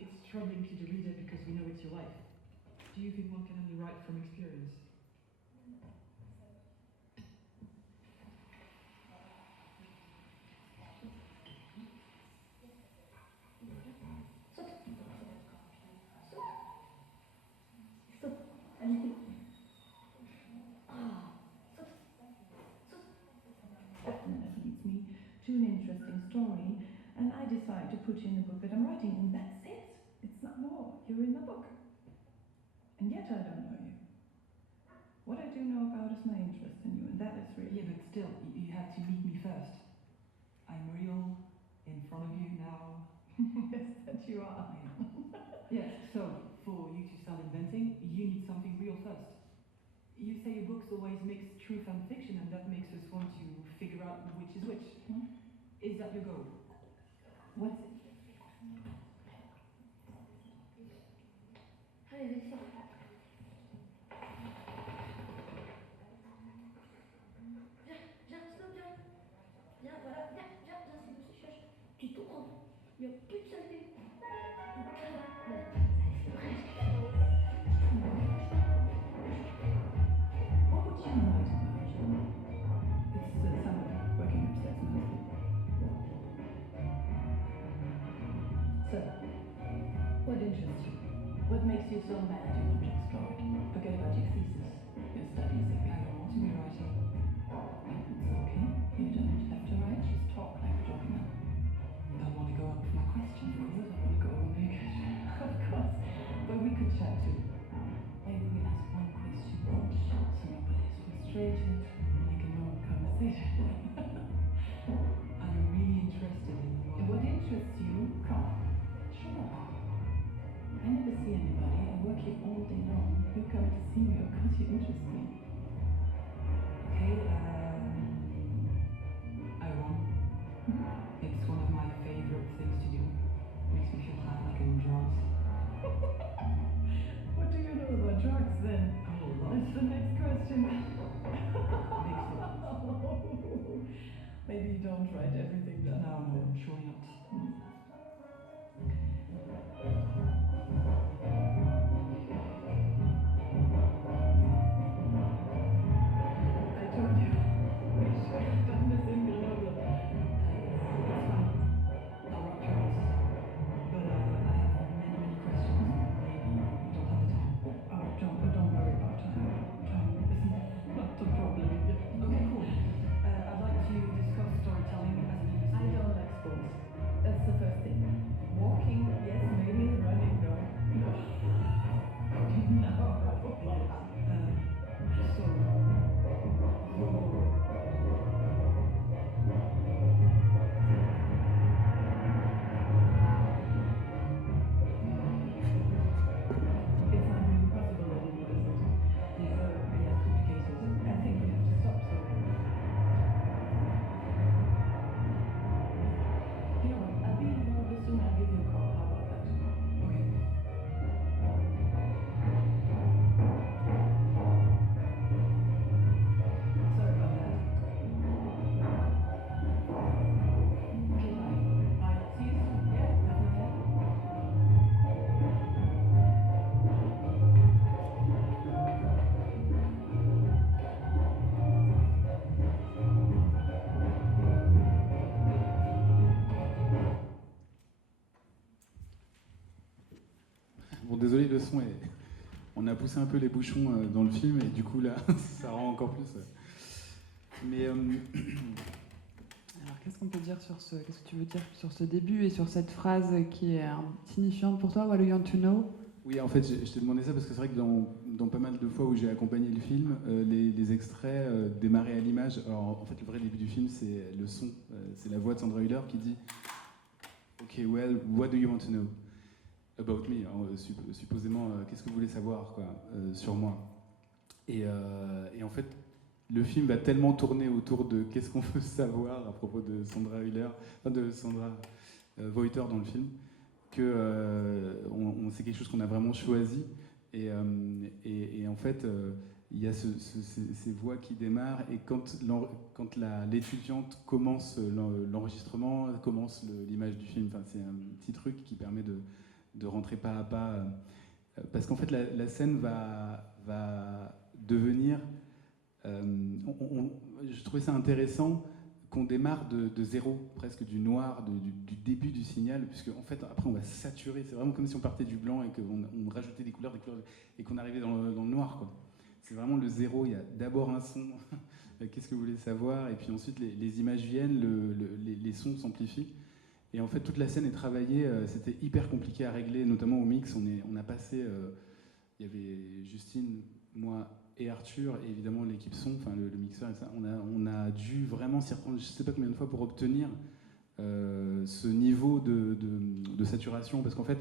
it's troubling to the reader because we know it's your life. Do you think one can only write from experience? Leads me to an interesting story, and I decide to put you in the book that I'm writing, and that's it. It's not more. You're in the book. And yet I don't know you. What I do know about is my interest in you, and that is real. Yeah, but still, you have to meet me first. I'm real, in front of you now. Yes, that you are. Yes, so for you to start inventing, you need something real first. You say your books always mix truth and fiction, and that makes us want to figure out which is which. Is that your goal? What's it? Allez, viens. Viens, Snow, viens. Viens, voilà, viens, c'est bon, c'est chouette. Tu te rends. Il n'y a plus de saleté. What would you write about? It's summer, working upstairs mostly. So, what interests you? What makes you so mad you want to explore it? Forget about your thesis, your studies. I don't want to be writing. It's okay. You don't have to write. Just talk like we're talking now. I don't want to go on with my question. Of course, I want to go on big. Of course. But we could chat too. Maybe we ask one question each, so nobody's frustrated. Make a normal conversation. Are you really interested in what interests you? Come on. Sure. I never see anybody. I work here all day long. You come to see me because you interest me. Okay, I run. It's one of my favorite things to do. Makes me feel high like I'm drugs. What do you know about drugs then? A whole lot. That's the next question. Maybe you don't write everything down. No, surely not. I told you. We should have done this in Grenoble. It's fine. I'll write yours. But I have many questions. Maybe you don't have the time. Oh, don't worry about time. Bon, désolé, le son est... On a poussé un peu les bouchons dans le film, et du coup, là, ça rend encore plus... Mais... Alors, qu'est-ce qu'on peut dire qu'est-ce que tu veux dire sur ce début et sur cette phrase qui est signifiante pour toi, What do you want to know? Oui, en fait, je t'ai demandé ça parce que c'est vrai que dans pas mal de fois où j'ai accompagné le film, les extraits démarraient à l'image. Alors, en fait, le vrai début du film, c'est le son, c'est la voix de Sandra Hüller qui dit Ok, well, what do you want to know about me? Alors, supposément, qu'est-ce que vous voulez savoir quoi, sur moi? Et en fait, le film va tellement tourner autour de qu'est-ce qu'on veut savoir à propos de Sandra Hüller, enfin de Sandra Voiter dans le film, que c'est quelque chose qu'on a vraiment choisi. Et en fait, il y a ces voix qui démarrent, et quand l'étudiante commence l'enregistrement, commence l'image du film. Enfin, c'est un petit truc qui permet de rentrer pas à pas, parce qu'en fait la scène va devenir... je trouvais ça intéressant qu'on démarre de zéro, presque du noir, du début du signal, puisque en fait après on va saturer. C'est vraiment comme si on partait du blanc et qu'on rajoutait des couleurs, et qu'on arrivait dans le noir, quoi. C'est vraiment le zéro. Il y a d'abord un son, qu'est-ce que vous voulez savoir, et puis ensuite les images viennent, les sons s'amplifient. Et en fait toute la scène est travaillée. C'était hyper compliqué à régler, notamment au mix. On a passé, il y avait Justine, moi et Arthur, et évidemment l'équipe son, enfin le mixeur, et ça, on a dû vraiment s'y reprendre je sais pas combien de fois pour obtenir ce niveau de saturation, parce qu'en fait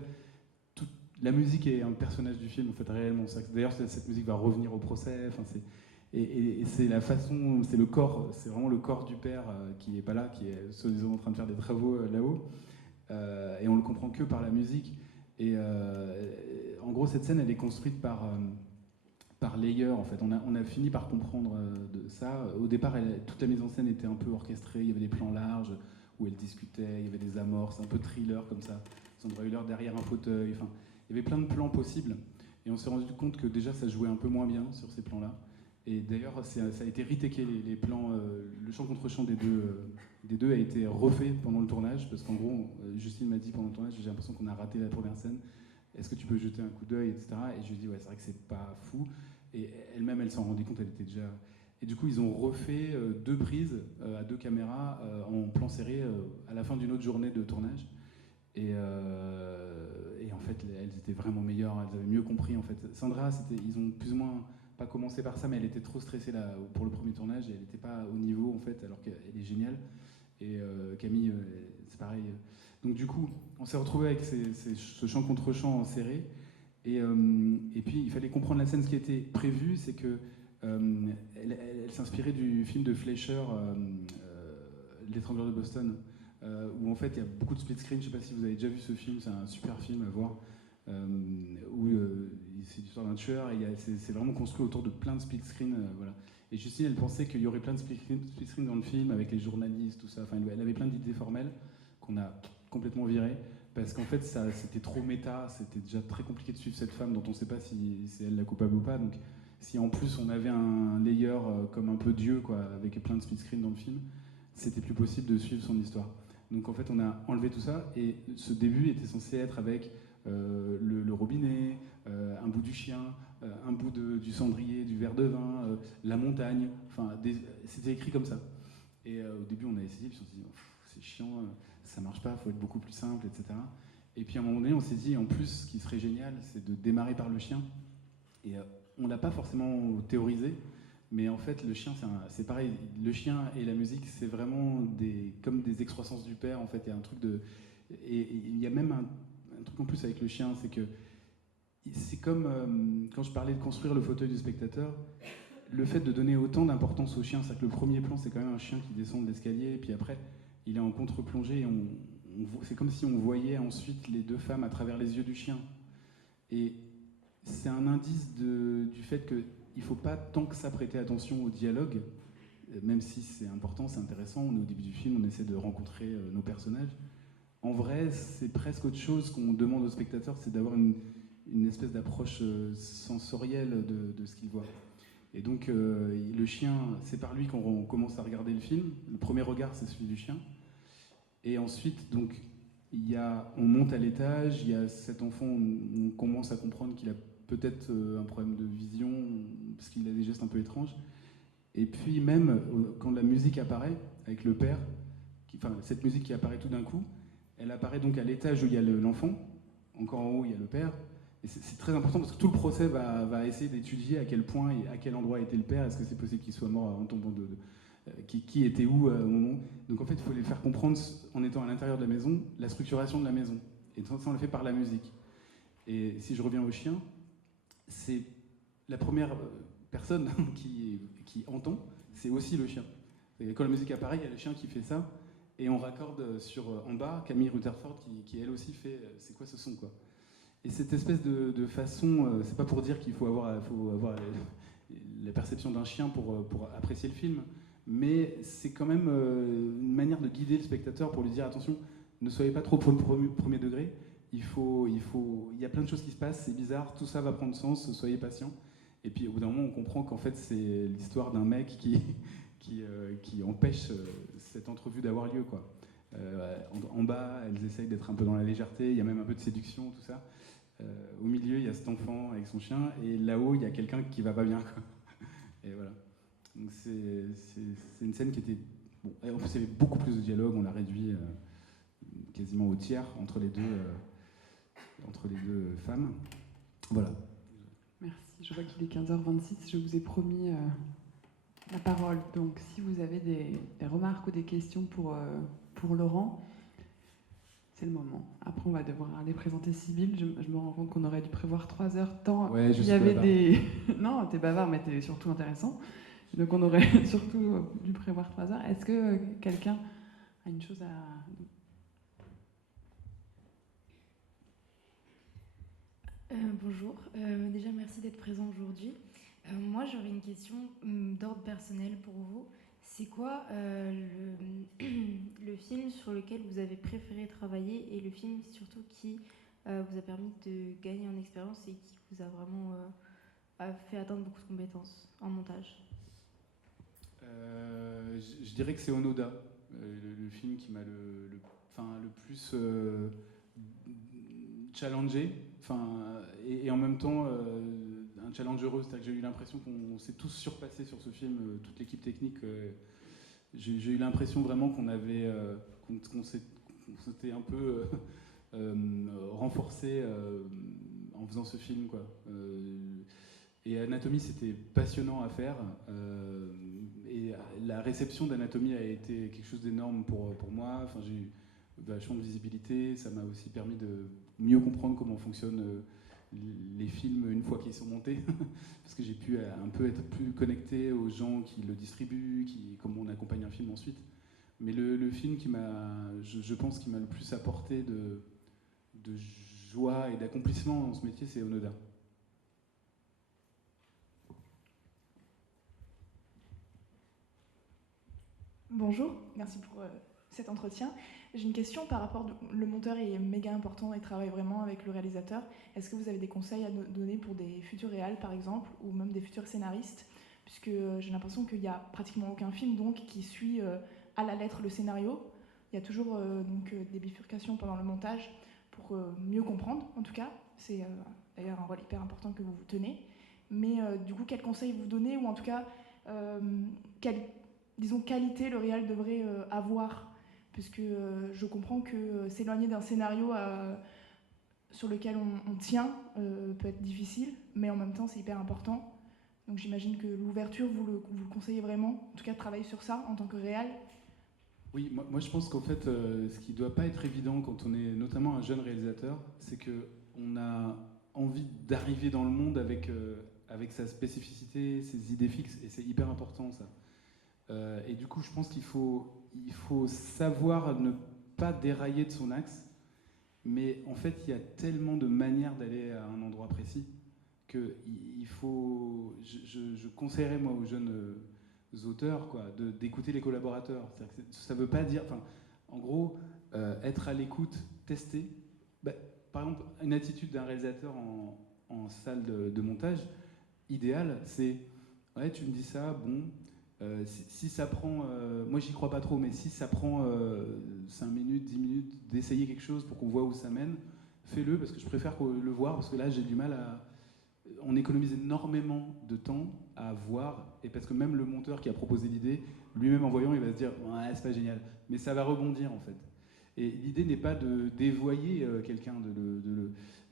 la musique est un personnage du film, en fait, réellement. D'ailleurs cette musique va revenir au procès, enfin, et c'est la façon, c'est le corps, c'est vraiment le corps du père qui est pas là, qui est soi-disant en train de faire des travaux là-haut, et on le comprend que par la musique. Et en gros cette scène elle est construite par layer, en fait. On a fini par comprendre de ça. Au départ, toute la mise en scène était un peu orchestrée. Il y avait des plans larges où elle discutait, il y avait des amorces, un peu thriller comme ça. Sandra Hüller derrière un fauteuil. Enfin, il y avait plein de plans possibles. Et on s'est rendu compte que déjà, ça jouait un peu moins bien sur ces plans-là. Et d'ailleurs, ça a été retaké, les plans. Le champ contre champ des deux a été refait pendant le tournage, parce qu'en gros, Justine m'a dit pendant le tournage, j'ai l'impression qu'on a raté la première scène. Est-ce que tu peux jeter un coup d'œil, etc. Et je lui ai dit, ouais, c'est vrai que c'est pas fou. Et elle-même, elle s'en rendait compte, elle était déjà... Et du coup, ils ont refait 2 prises à 2 caméras en plan serré à la fin d'une autre journée de tournage. Et en fait, elles étaient vraiment meilleures, elles avaient mieux compris, en fait. Sandra, ils ont plus ou moins pas commencé par ça, mais elle était trop stressée là, pour le premier tournage, et elle n'était pas au niveau, en fait, alors qu'elle est géniale. Et Camille, c'est pareil. Donc du coup, on s'est retrouvé avec ce champ contre champ serré. Et puis il fallait comprendre la scène. Ce qui était prévu, c'est que elle s'inspirait du film de Fleischer, L'étrangleur de Boston, où en fait il y a beaucoup de split screen. Je ne sais pas si vous avez déjà vu ce film, c'est un super film à voir, où c'est l'histoire d'un tueur, et c'est vraiment construit autour de plein de split screen, voilà. Et Justine, elle pensait qu'il y aurait plein de split screen dans le film avec les journalistes, tout ça. Enfin, elle avait plein d'idées formelles qu'on a complètement virées, parce qu'en fait c'était trop méta, c'était déjà très compliqué de suivre cette femme dont on ne sait pas si c'est elle la coupable ou pas. Donc si en plus on avait un layer comme un peu Dieu, quoi, avec plein de split screen dans le film, c'était plus possible de suivre son histoire. Donc en fait on a enlevé tout ça, et ce début était censé être avec le robinet, un bout du chien, un bout du cendrier, du verre de vin, la montagne, enfin c'était écrit comme ça. Et au début on a essayé, puis on s'est dit c'est chiant, ça marche pas, il faut être beaucoup plus simple, etc. Et puis à un moment donné on s'est dit, en plus ce qui serait génial, c'est de démarrer par le chien. Et on l'a pas forcément théorisé, mais en fait le chien c'est pareil, le chien et la musique c'est vraiment comme des excroissances du père, en fait. Il y a un truc et il y a même un truc en plus avec le chien, c'est que c'est comme quand je parlais de construire le fauteuil du spectateur, le fait de donner autant d'importance au chien, c'est que le premier plan c'est quand même un chien qui descend de l'escalier, et puis après il est en contre-plongée, et c'est comme si on voyait ensuite les 2 femmes à travers les yeux du chien. Et c'est un indice du fait qu'il ne faut pas tant que ça prêter attention au dialogue, même si c'est important, c'est intéressant, on est au début du film, on essaie de rencontrer nos personnages. En vrai, c'est presque autre chose qu'on demande aux spectateurs, c'est d'avoir une espèce d'approche sensorielle de ce qu'ils voient. Et donc le chien, c'est par lui qu'on commence à regarder le film. Le premier regard, c'est celui du chien. Et ensuite, donc, on monte à l'étage, il y a cet enfant, on commence à comprendre qu'il a peut-être un problème de vision, parce qu'il a des gestes un peu étranges. Et puis même, quand la musique apparaît, avec le père, cette musique qui apparaît tout d'un coup, elle apparaît donc à l'étage où il y a l'enfant, encore en haut il y a le père. Et c'est très important parce que tout le procès va essayer d'étudier à quel point et à quel endroit était le père. Est-ce que c'est possible qu'il soit mort en tombant qui était où au moment. Donc en fait, il faut les faire comprendre en étant à l'intérieur de la maison, la structuration de la maison. Et ça, on le fait par la musique. Et si je reviens au chien, c'est la première personne qui entend, c'est aussi le chien. Et quand la musique apparaît, il y a le chien qui fait ça. Et on raccorde en bas Camille Rutherford qui elle aussi fait c'est quoi ce son quoi. Et cette espèce de façon, c'est pas pour dire qu'il faut avoir la perception d'un chien pour apprécier le film, mais c'est quand même une manière de guider le spectateur pour lui dire attention, ne soyez pas trop premier degré, il y a plein de choses qui se passent, c'est bizarre, tout ça va prendre sens, soyez patient. Et puis au bout d'un moment, on comprend qu'en fait c'est l'histoire d'un mec qui empêche cette entrevue d'avoir lieu quoi. En bas, elles essayent d'être un peu dans la légèreté, il y a même un peu de séduction, tout ça. Au milieu, il y a cet enfant avec son chien, et là-haut, il y a quelqu'un qui va pas bien, quoi. Et voilà. Donc c'est une scène qui était... Bon, en plus, il y avait beaucoup plus de dialogue, on l'a réduit quasiment au tiers entre les deux femmes. Voilà. Merci, je vois qu'il est 15h26, je vous ai promis la parole. Donc si vous avez des remarques ou des questions pour Laurent, c'est le moment. Après, on va devoir aller présenter Sybille. Je me rends compte qu'on aurait dû prévoir 3 heures tant ouais, il y avait des... Non, t'es bavard, mais t'es surtout intéressant. Donc on aurait surtout dû prévoir 3 heures. Est-ce que quelqu'un a une chose à... Bonjour, déjà merci d'être présent aujourd'hui. Moi j'aurais une question d'ordre personnel pour vous. C'est quoi le film sur lequel vous avez préféré travailler et le film surtout qui vous a permis de gagner en expérience et qui vous a vraiment fait atteindre beaucoup de compétences en montage? Je dirais que c'est Onoda, le film qui m'a le plus challengé, et en même temps un challenge heureux, c'est-à-dire que j'ai eu l'impression qu'on s'est tous surpassés sur ce film, toute l'équipe technique. J'ai eu l'impression vraiment qu'on s'était un peu renforcé en faisant ce film, quoi. Et Anatomie, c'était passionnant à faire. Et la réception d'Anatomie a été quelque chose d'énorme pour moi. Enfin, j'ai eu vachement de visibilité. Ça m'a aussi permis de mieux comprendre comment fonctionnent les films une fois qu'ils sont montés. Parce que j'ai pu un peu être plus connecté aux gens qui le distribuent, comment on accompagne un film ensuite. Mais le film je pense, qui m'a le plus apporté de joie et d'accomplissement dans ce métier, c'est Onoda. Bonjour, merci pour cet entretien. J'ai une question par rapport, le monteur est méga important et travaille vraiment avec le réalisateur. Est-ce que vous avez des conseils à nous donner pour des futurs réals par exemple, ou même des futurs scénaristes? Puisque j'ai l'impression qu'il n'y a pratiquement aucun film donc, qui suit à la lettre le scénario. Il y a toujours des bifurcations pendant le montage pour mieux comprendre en tout cas. C'est d'ailleurs un rôle hyper important que vous tenez. Mais du coup, quels conseils vous donnez, ou en tout cas, qualité le réal devrait avoir, puisque je comprends que s'éloigner d'un scénario sur lequel on tient peut être difficile, mais en même temps c'est hyper important. Donc j'imagine que l'ouverture, vous le conseillez vraiment, en tout cas de travailler sur ça en tant que réal. Oui, moi je pense qu'en fait, ce qui ne doit pas être évident quand on est notamment un jeune réalisateur, c'est qu'on a envie d'arriver dans le monde avec sa spécificité, ses idées fixes, et c'est hyper important ça. Et du coup, je pense qu'il faut savoir ne pas dérailler de son axe, mais en fait, il y a tellement de manières d'aller à un endroit précis que je conseillerais moi aux jeunes auteurs d'écouter les collaborateurs. Ça veut pas dire, en gros, être à l'écoute, tester. Par exemple, une attitude d'un réalisateur en salle de montage idéale, c'est ouais, tu me dis ça, bon. Si ça prend, moi j'y crois pas trop, mais si ça prend 5 minutes, 10 minutes, d'essayer quelque chose pour qu'on voit où ça mène, fais-le, parce que je préfère le voir, parce que là, j'ai du mal à... On économise énormément de temps à voir, et parce que même le monteur qui a proposé l'idée, lui-même en voyant, il va se dire « ouais, c'est pas génial », mais ça va rebondir en fait. Et l'idée n'est pas de dévoyer quelqu'un,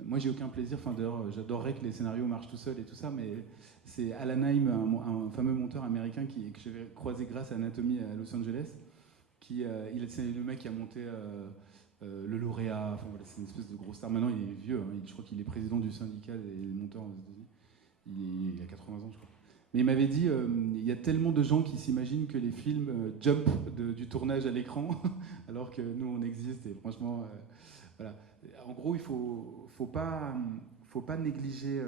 Moi, j'ai aucun plaisir, enfin d'ailleurs, j'adorerais que les scénarios marchent tout seuls et tout ça, mais c'est Alan Haim, un fameux monteur américain que j'avais croisé grâce à Anatomy à Los Angeles, c'est le mec qui a monté le lauréat, enfin voilà, c'est une espèce de gros star. Maintenant, il est vieux, hein, je crois qu'il est président du syndicat des monteurs aux États-Unis. Il a 80 ans, je crois. Mais il m'avait dit, il y a tellement de gens qui s'imaginent que les films jump du tournage à l'écran, alors que nous, on existe, et franchement, voilà. En gros, il faut pas négliger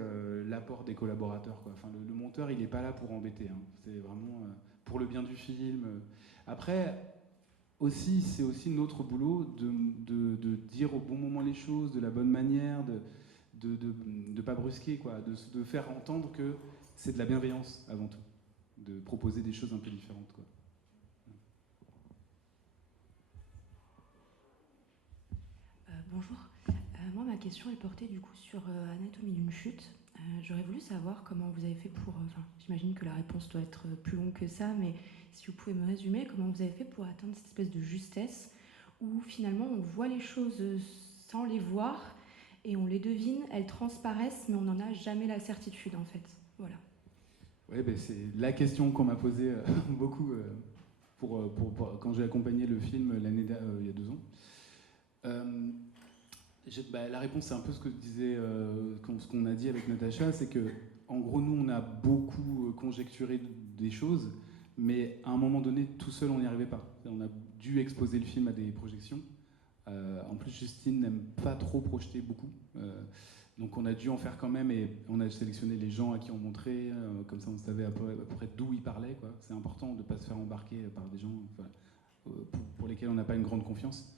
l'apport des collaborateurs, quoi. Enfin, le monteur, il n'est pas là pour embêter, hein. C'est vraiment pour le bien du film. Après, c'est aussi notre boulot de dire au bon moment les choses, de la bonne manière, de pas brusquer, quoi, de faire entendre que c'est de la bienveillance avant tout, de proposer des choses un peu différentes, quoi. Bonjour. Moi, ma question elle portait du coup sur Anatomie d'une chute. J'aurais voulu savoir comment vous avez fait pour... j'imagine que la réponse doit être plus longue que ça, mais si vous pouvez me résumer, comment vous avez fait pour atteindre cette espèce de justesse où finalement on voit les choses sans les voir et on les devine, elles transparaissent, mais on n'en a jamais la certitude en fait. Voilà. Oui, ben c'est la question qu'on m'a posée beaucoup quand j'ai accompagné le film il y a 2 ans. La réponse, c'est un peu ce que disait, ce qu'on a dit avec Natacha, c'est que, en gros, nous, on a beaucoup conjecturé des choses, mais à un moment donné, tout seul, on n'y arrivait pas. On a dû exposer le film à des projections. En plus, Justine n'aime pas trop projeter beaucoup. Donc on a dû en faire quand même, et on a sélectionné les gens à qui on montrait, comme ça on savait à peu près d'où ils parlaient, quoi. C'est important de ne pas se faire embarquer par des gens pour lesquels on n'a pas une grande confiance.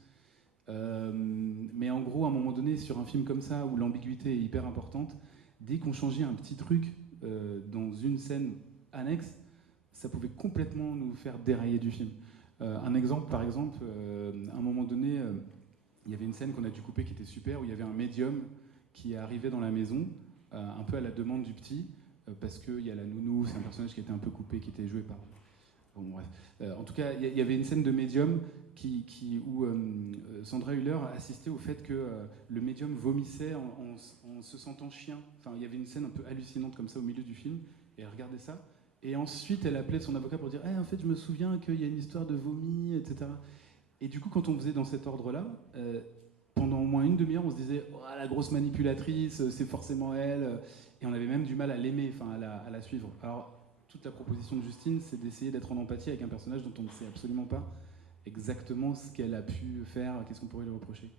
Mais en gros, à un moment donné, sur un film comme ça, où l'ambiguïté est hyper importante, dès qu'on changeait un petit truc dans une scène annexe, ça pouvait complètement nous faire dérailler du film. Un exemple, par exemple, à un moment donné, il y avait une scène qu'on a dû couper qui était super, où il y avait un médium qui arrivait dans la maison, un peu à la demande du petit, parce qu'il y a la nounou, c'est un personnage qui était un peu coupé, qui était joué par... Bon, bref. En tout cas, il y avait une scène de médium où Sandra Hüller assistait au fait que le médium vomissait en se sentant chien. Enfin, il y avait une scène un peu hallucinante comme ça au milieu du film, et elle regardait ça. Et ensuite, elle appelait son avocat pour dire en fait, je me souviens qu'il y a une histoire de vomi, etc. Et du coup, quand on faisait dans cet ordre-là, pendant au moins une demi-heure, on se disait oh, la grosse manipulatrice, c'est forcément elle. Et on avait même du mal à l'aimer, enfin à la suivre. Alors, toute la proposition de Justine, c'est d'essayer d'être en empathie avec un personnage dont on ne sait absolument pas exactement ce qu'elle a pu faire, qu'est-ce qu'on pourrait lui reprocher.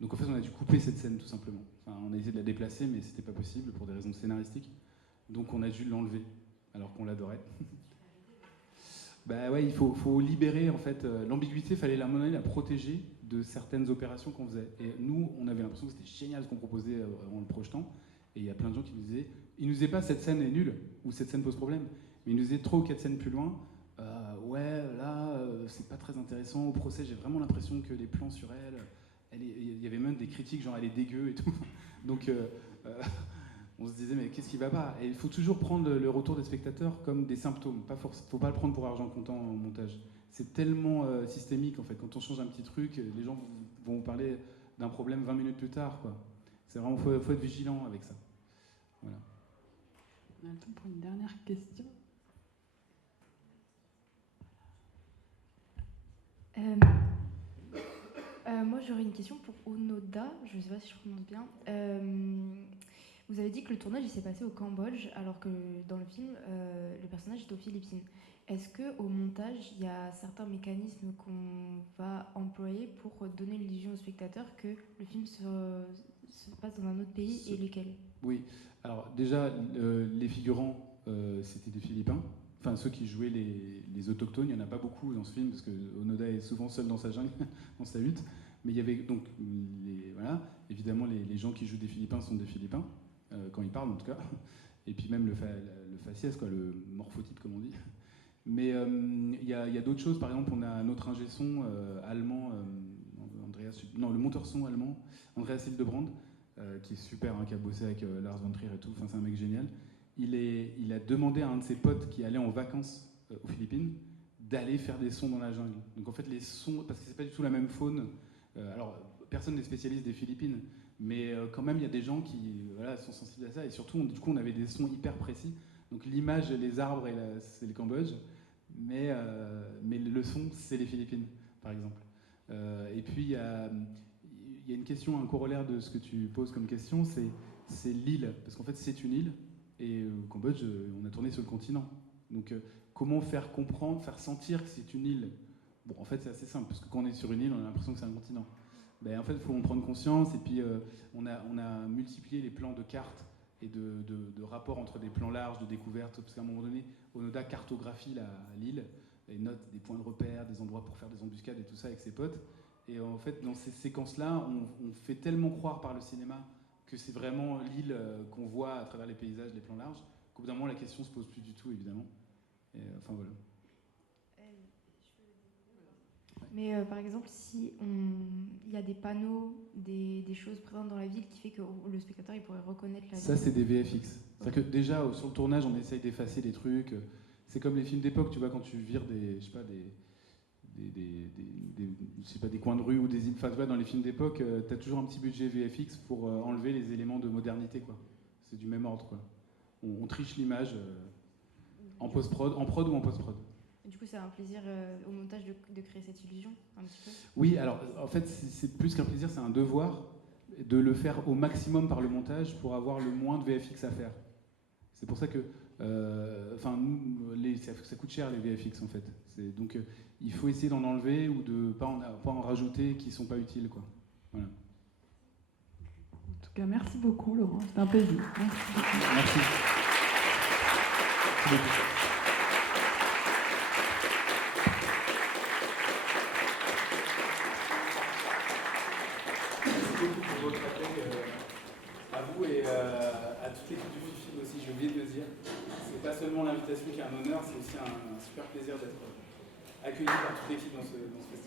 Donc en fait, on a dû couper cette scène tout simplement. Enfin, on a essayé de la déplacer, mais c'était pas possible pour des raisons scénaristiques. Donc on a dû l'enlever, alors qu'on l'adorait. Bah ouais, il faut libérer en fait l'ambiguïté. Fallait la protéger de certaines opérations qu'on faisait. Et nous, on avait l'impression que c'était génial ce qu'on proposait en le projetant. Et il y a plein de gens qui nous disaient, ils nous disaient pas cette scène est nulle ou cette scène pose problème, mais ils nous disaient 3 ou 4 scènes plus loin. Ouais, là, c'est pas très intéressant. Au procès, j'ai vraiment l'impression que les plans sur elle, il y avait même des critiques genre elle est dégueu et tout. Donc on se disait mais qu'est-ce qui va pas? Et il faut toujours prendre le retour des spectateurs comme des symptômes. Faut pas le prendre pour argent comptant en montage. C'est tellement systémique en fait. Quand on change un petit truc, les gens vont parler d'un problème 20 minutes plus tard, quoi. C'est vraiment faut être vigilant avec ça. Voilà. On a le temps pour une dernière question. Moi, j'aurais une question pour Onoda. Je ne sais pas si je prononce bien. Vous avez dit que le tournage il s'est passé au Cambodge, alors que dans le film, le personnage est aux Philippines. Est-ce qu'au montage, il y a certains mécanismes qu'on va employer pour donner l'illusion au spectateur que le film se passe dans un autre pays, et lesquels? Oui. Alors déjà, les figurants, c'était des Philippins. Enfin, ceux qui jouaient les autochtones, il n'y en a pas beaucoup dans ce film, parce que Onoda est souvent seul dans sa jungle, dans sa hutte. Mais il y avait donc, voilà, évidemment, les gens qui jouent des Philippins sont des Philippins, quand ils parlent en tout cas. Et puis même le faciès, quoi, le morphotype, comme on dit. Mais il y a d'autres choses. Par exemple, on a notre ingé son allemand, Andreas le monteur son allemand, Andreas Hildebrand, qui est super, hein, qui a bossé avec Lars von Trier et tout, enfin c'est un mec génial. Il a demandé à un de ses potes qui allait en vacances aux Philippines d'aller faire des sons dans la jungle. Donc en fait les sons, parce que c'est pas du tout la même faune, alors personne n'est spécialiste des Philippines, mais quand même il y a des gens qui sont sensibles à ça, et surtout du coup on avait des sons hyper précis. Donc l'image, les arbres, c'est le Cambodge, mais le son, c'est les Philippines, par exemple. Et puis il y a une question, un corollaire de ce que tu poses comme question, c'est l'île, parce qu'en fait c'est une île, et au Cambodge, on a tourné sur le continent. Donc comment faire comprendre, faire sentir que c'est une île? Bon, en fait c'est assez simple, parce que quand on est sur une île, on a l'impression que c'est un continent. Ben, en fait, il faut en prendre conscience, et puis on a multiplié les plans de cartes et de rapports entre des plans larges, de découvertes, parce qu'à un moment donné, Onoda cartographie l'île, et note des points de repère, des endroits pour faire des embuscades et tout ça avec ses potes. Et en fait, dans ces séquences-là, on fait tellement croire par le cinéma que c'est vraiment l'île qu'on voit à travers les paysages, les plans larges, qu'au bout d'un moment, la question se pose plus du tout, évidemment. Et, enfin, voilà. Mais par exemple, si il y a des panneaux, des choses présentes dans la ville qui fait que le spectateur il pourrait reconnaître la ville. Ça, c'est des VFX. C'est-à-dire que déjà, sur le tournage, on essaye d'effacer des trucs. C'est comme les films d'époque, tu vois, quand tu vires des coins de rue ou des... Enfin, tu vois, dans les films d'époque, tu as toujours un petit budget VFX pour enlever les éléments de modernité, quoi. C'est du même ordre, quoi. On triche l'image en post-prod, en prod ou en post-prod. Du coup, c'est un plaisir au montage de créer cette illusion, un petit peu. Oui, alors en fait, c'est plus qu'un plaisir, c'est un devoir de le faire au maximum par le montage pour avoir le moins de VFX à faire. C'est pour ça que, ça coûte cher les VFX en fait. Donc il faut essayer d'en enlever ou de pas en rajouter qui sont pas utiles, quoi. Voilà. En tout cas, merci beaucoup, Laurent. C'était un plaisir. Merci. Merci. Merci beaucoup. Pour votre accueil, à vous et à toute l'équipe du FIFIM aussi, j'ai oublié de le dire. C'est pas seulement l'invitation qui est un honneur, c'est aussi un super plaisir d'être accueilli par toute l'équipe dans ce festival.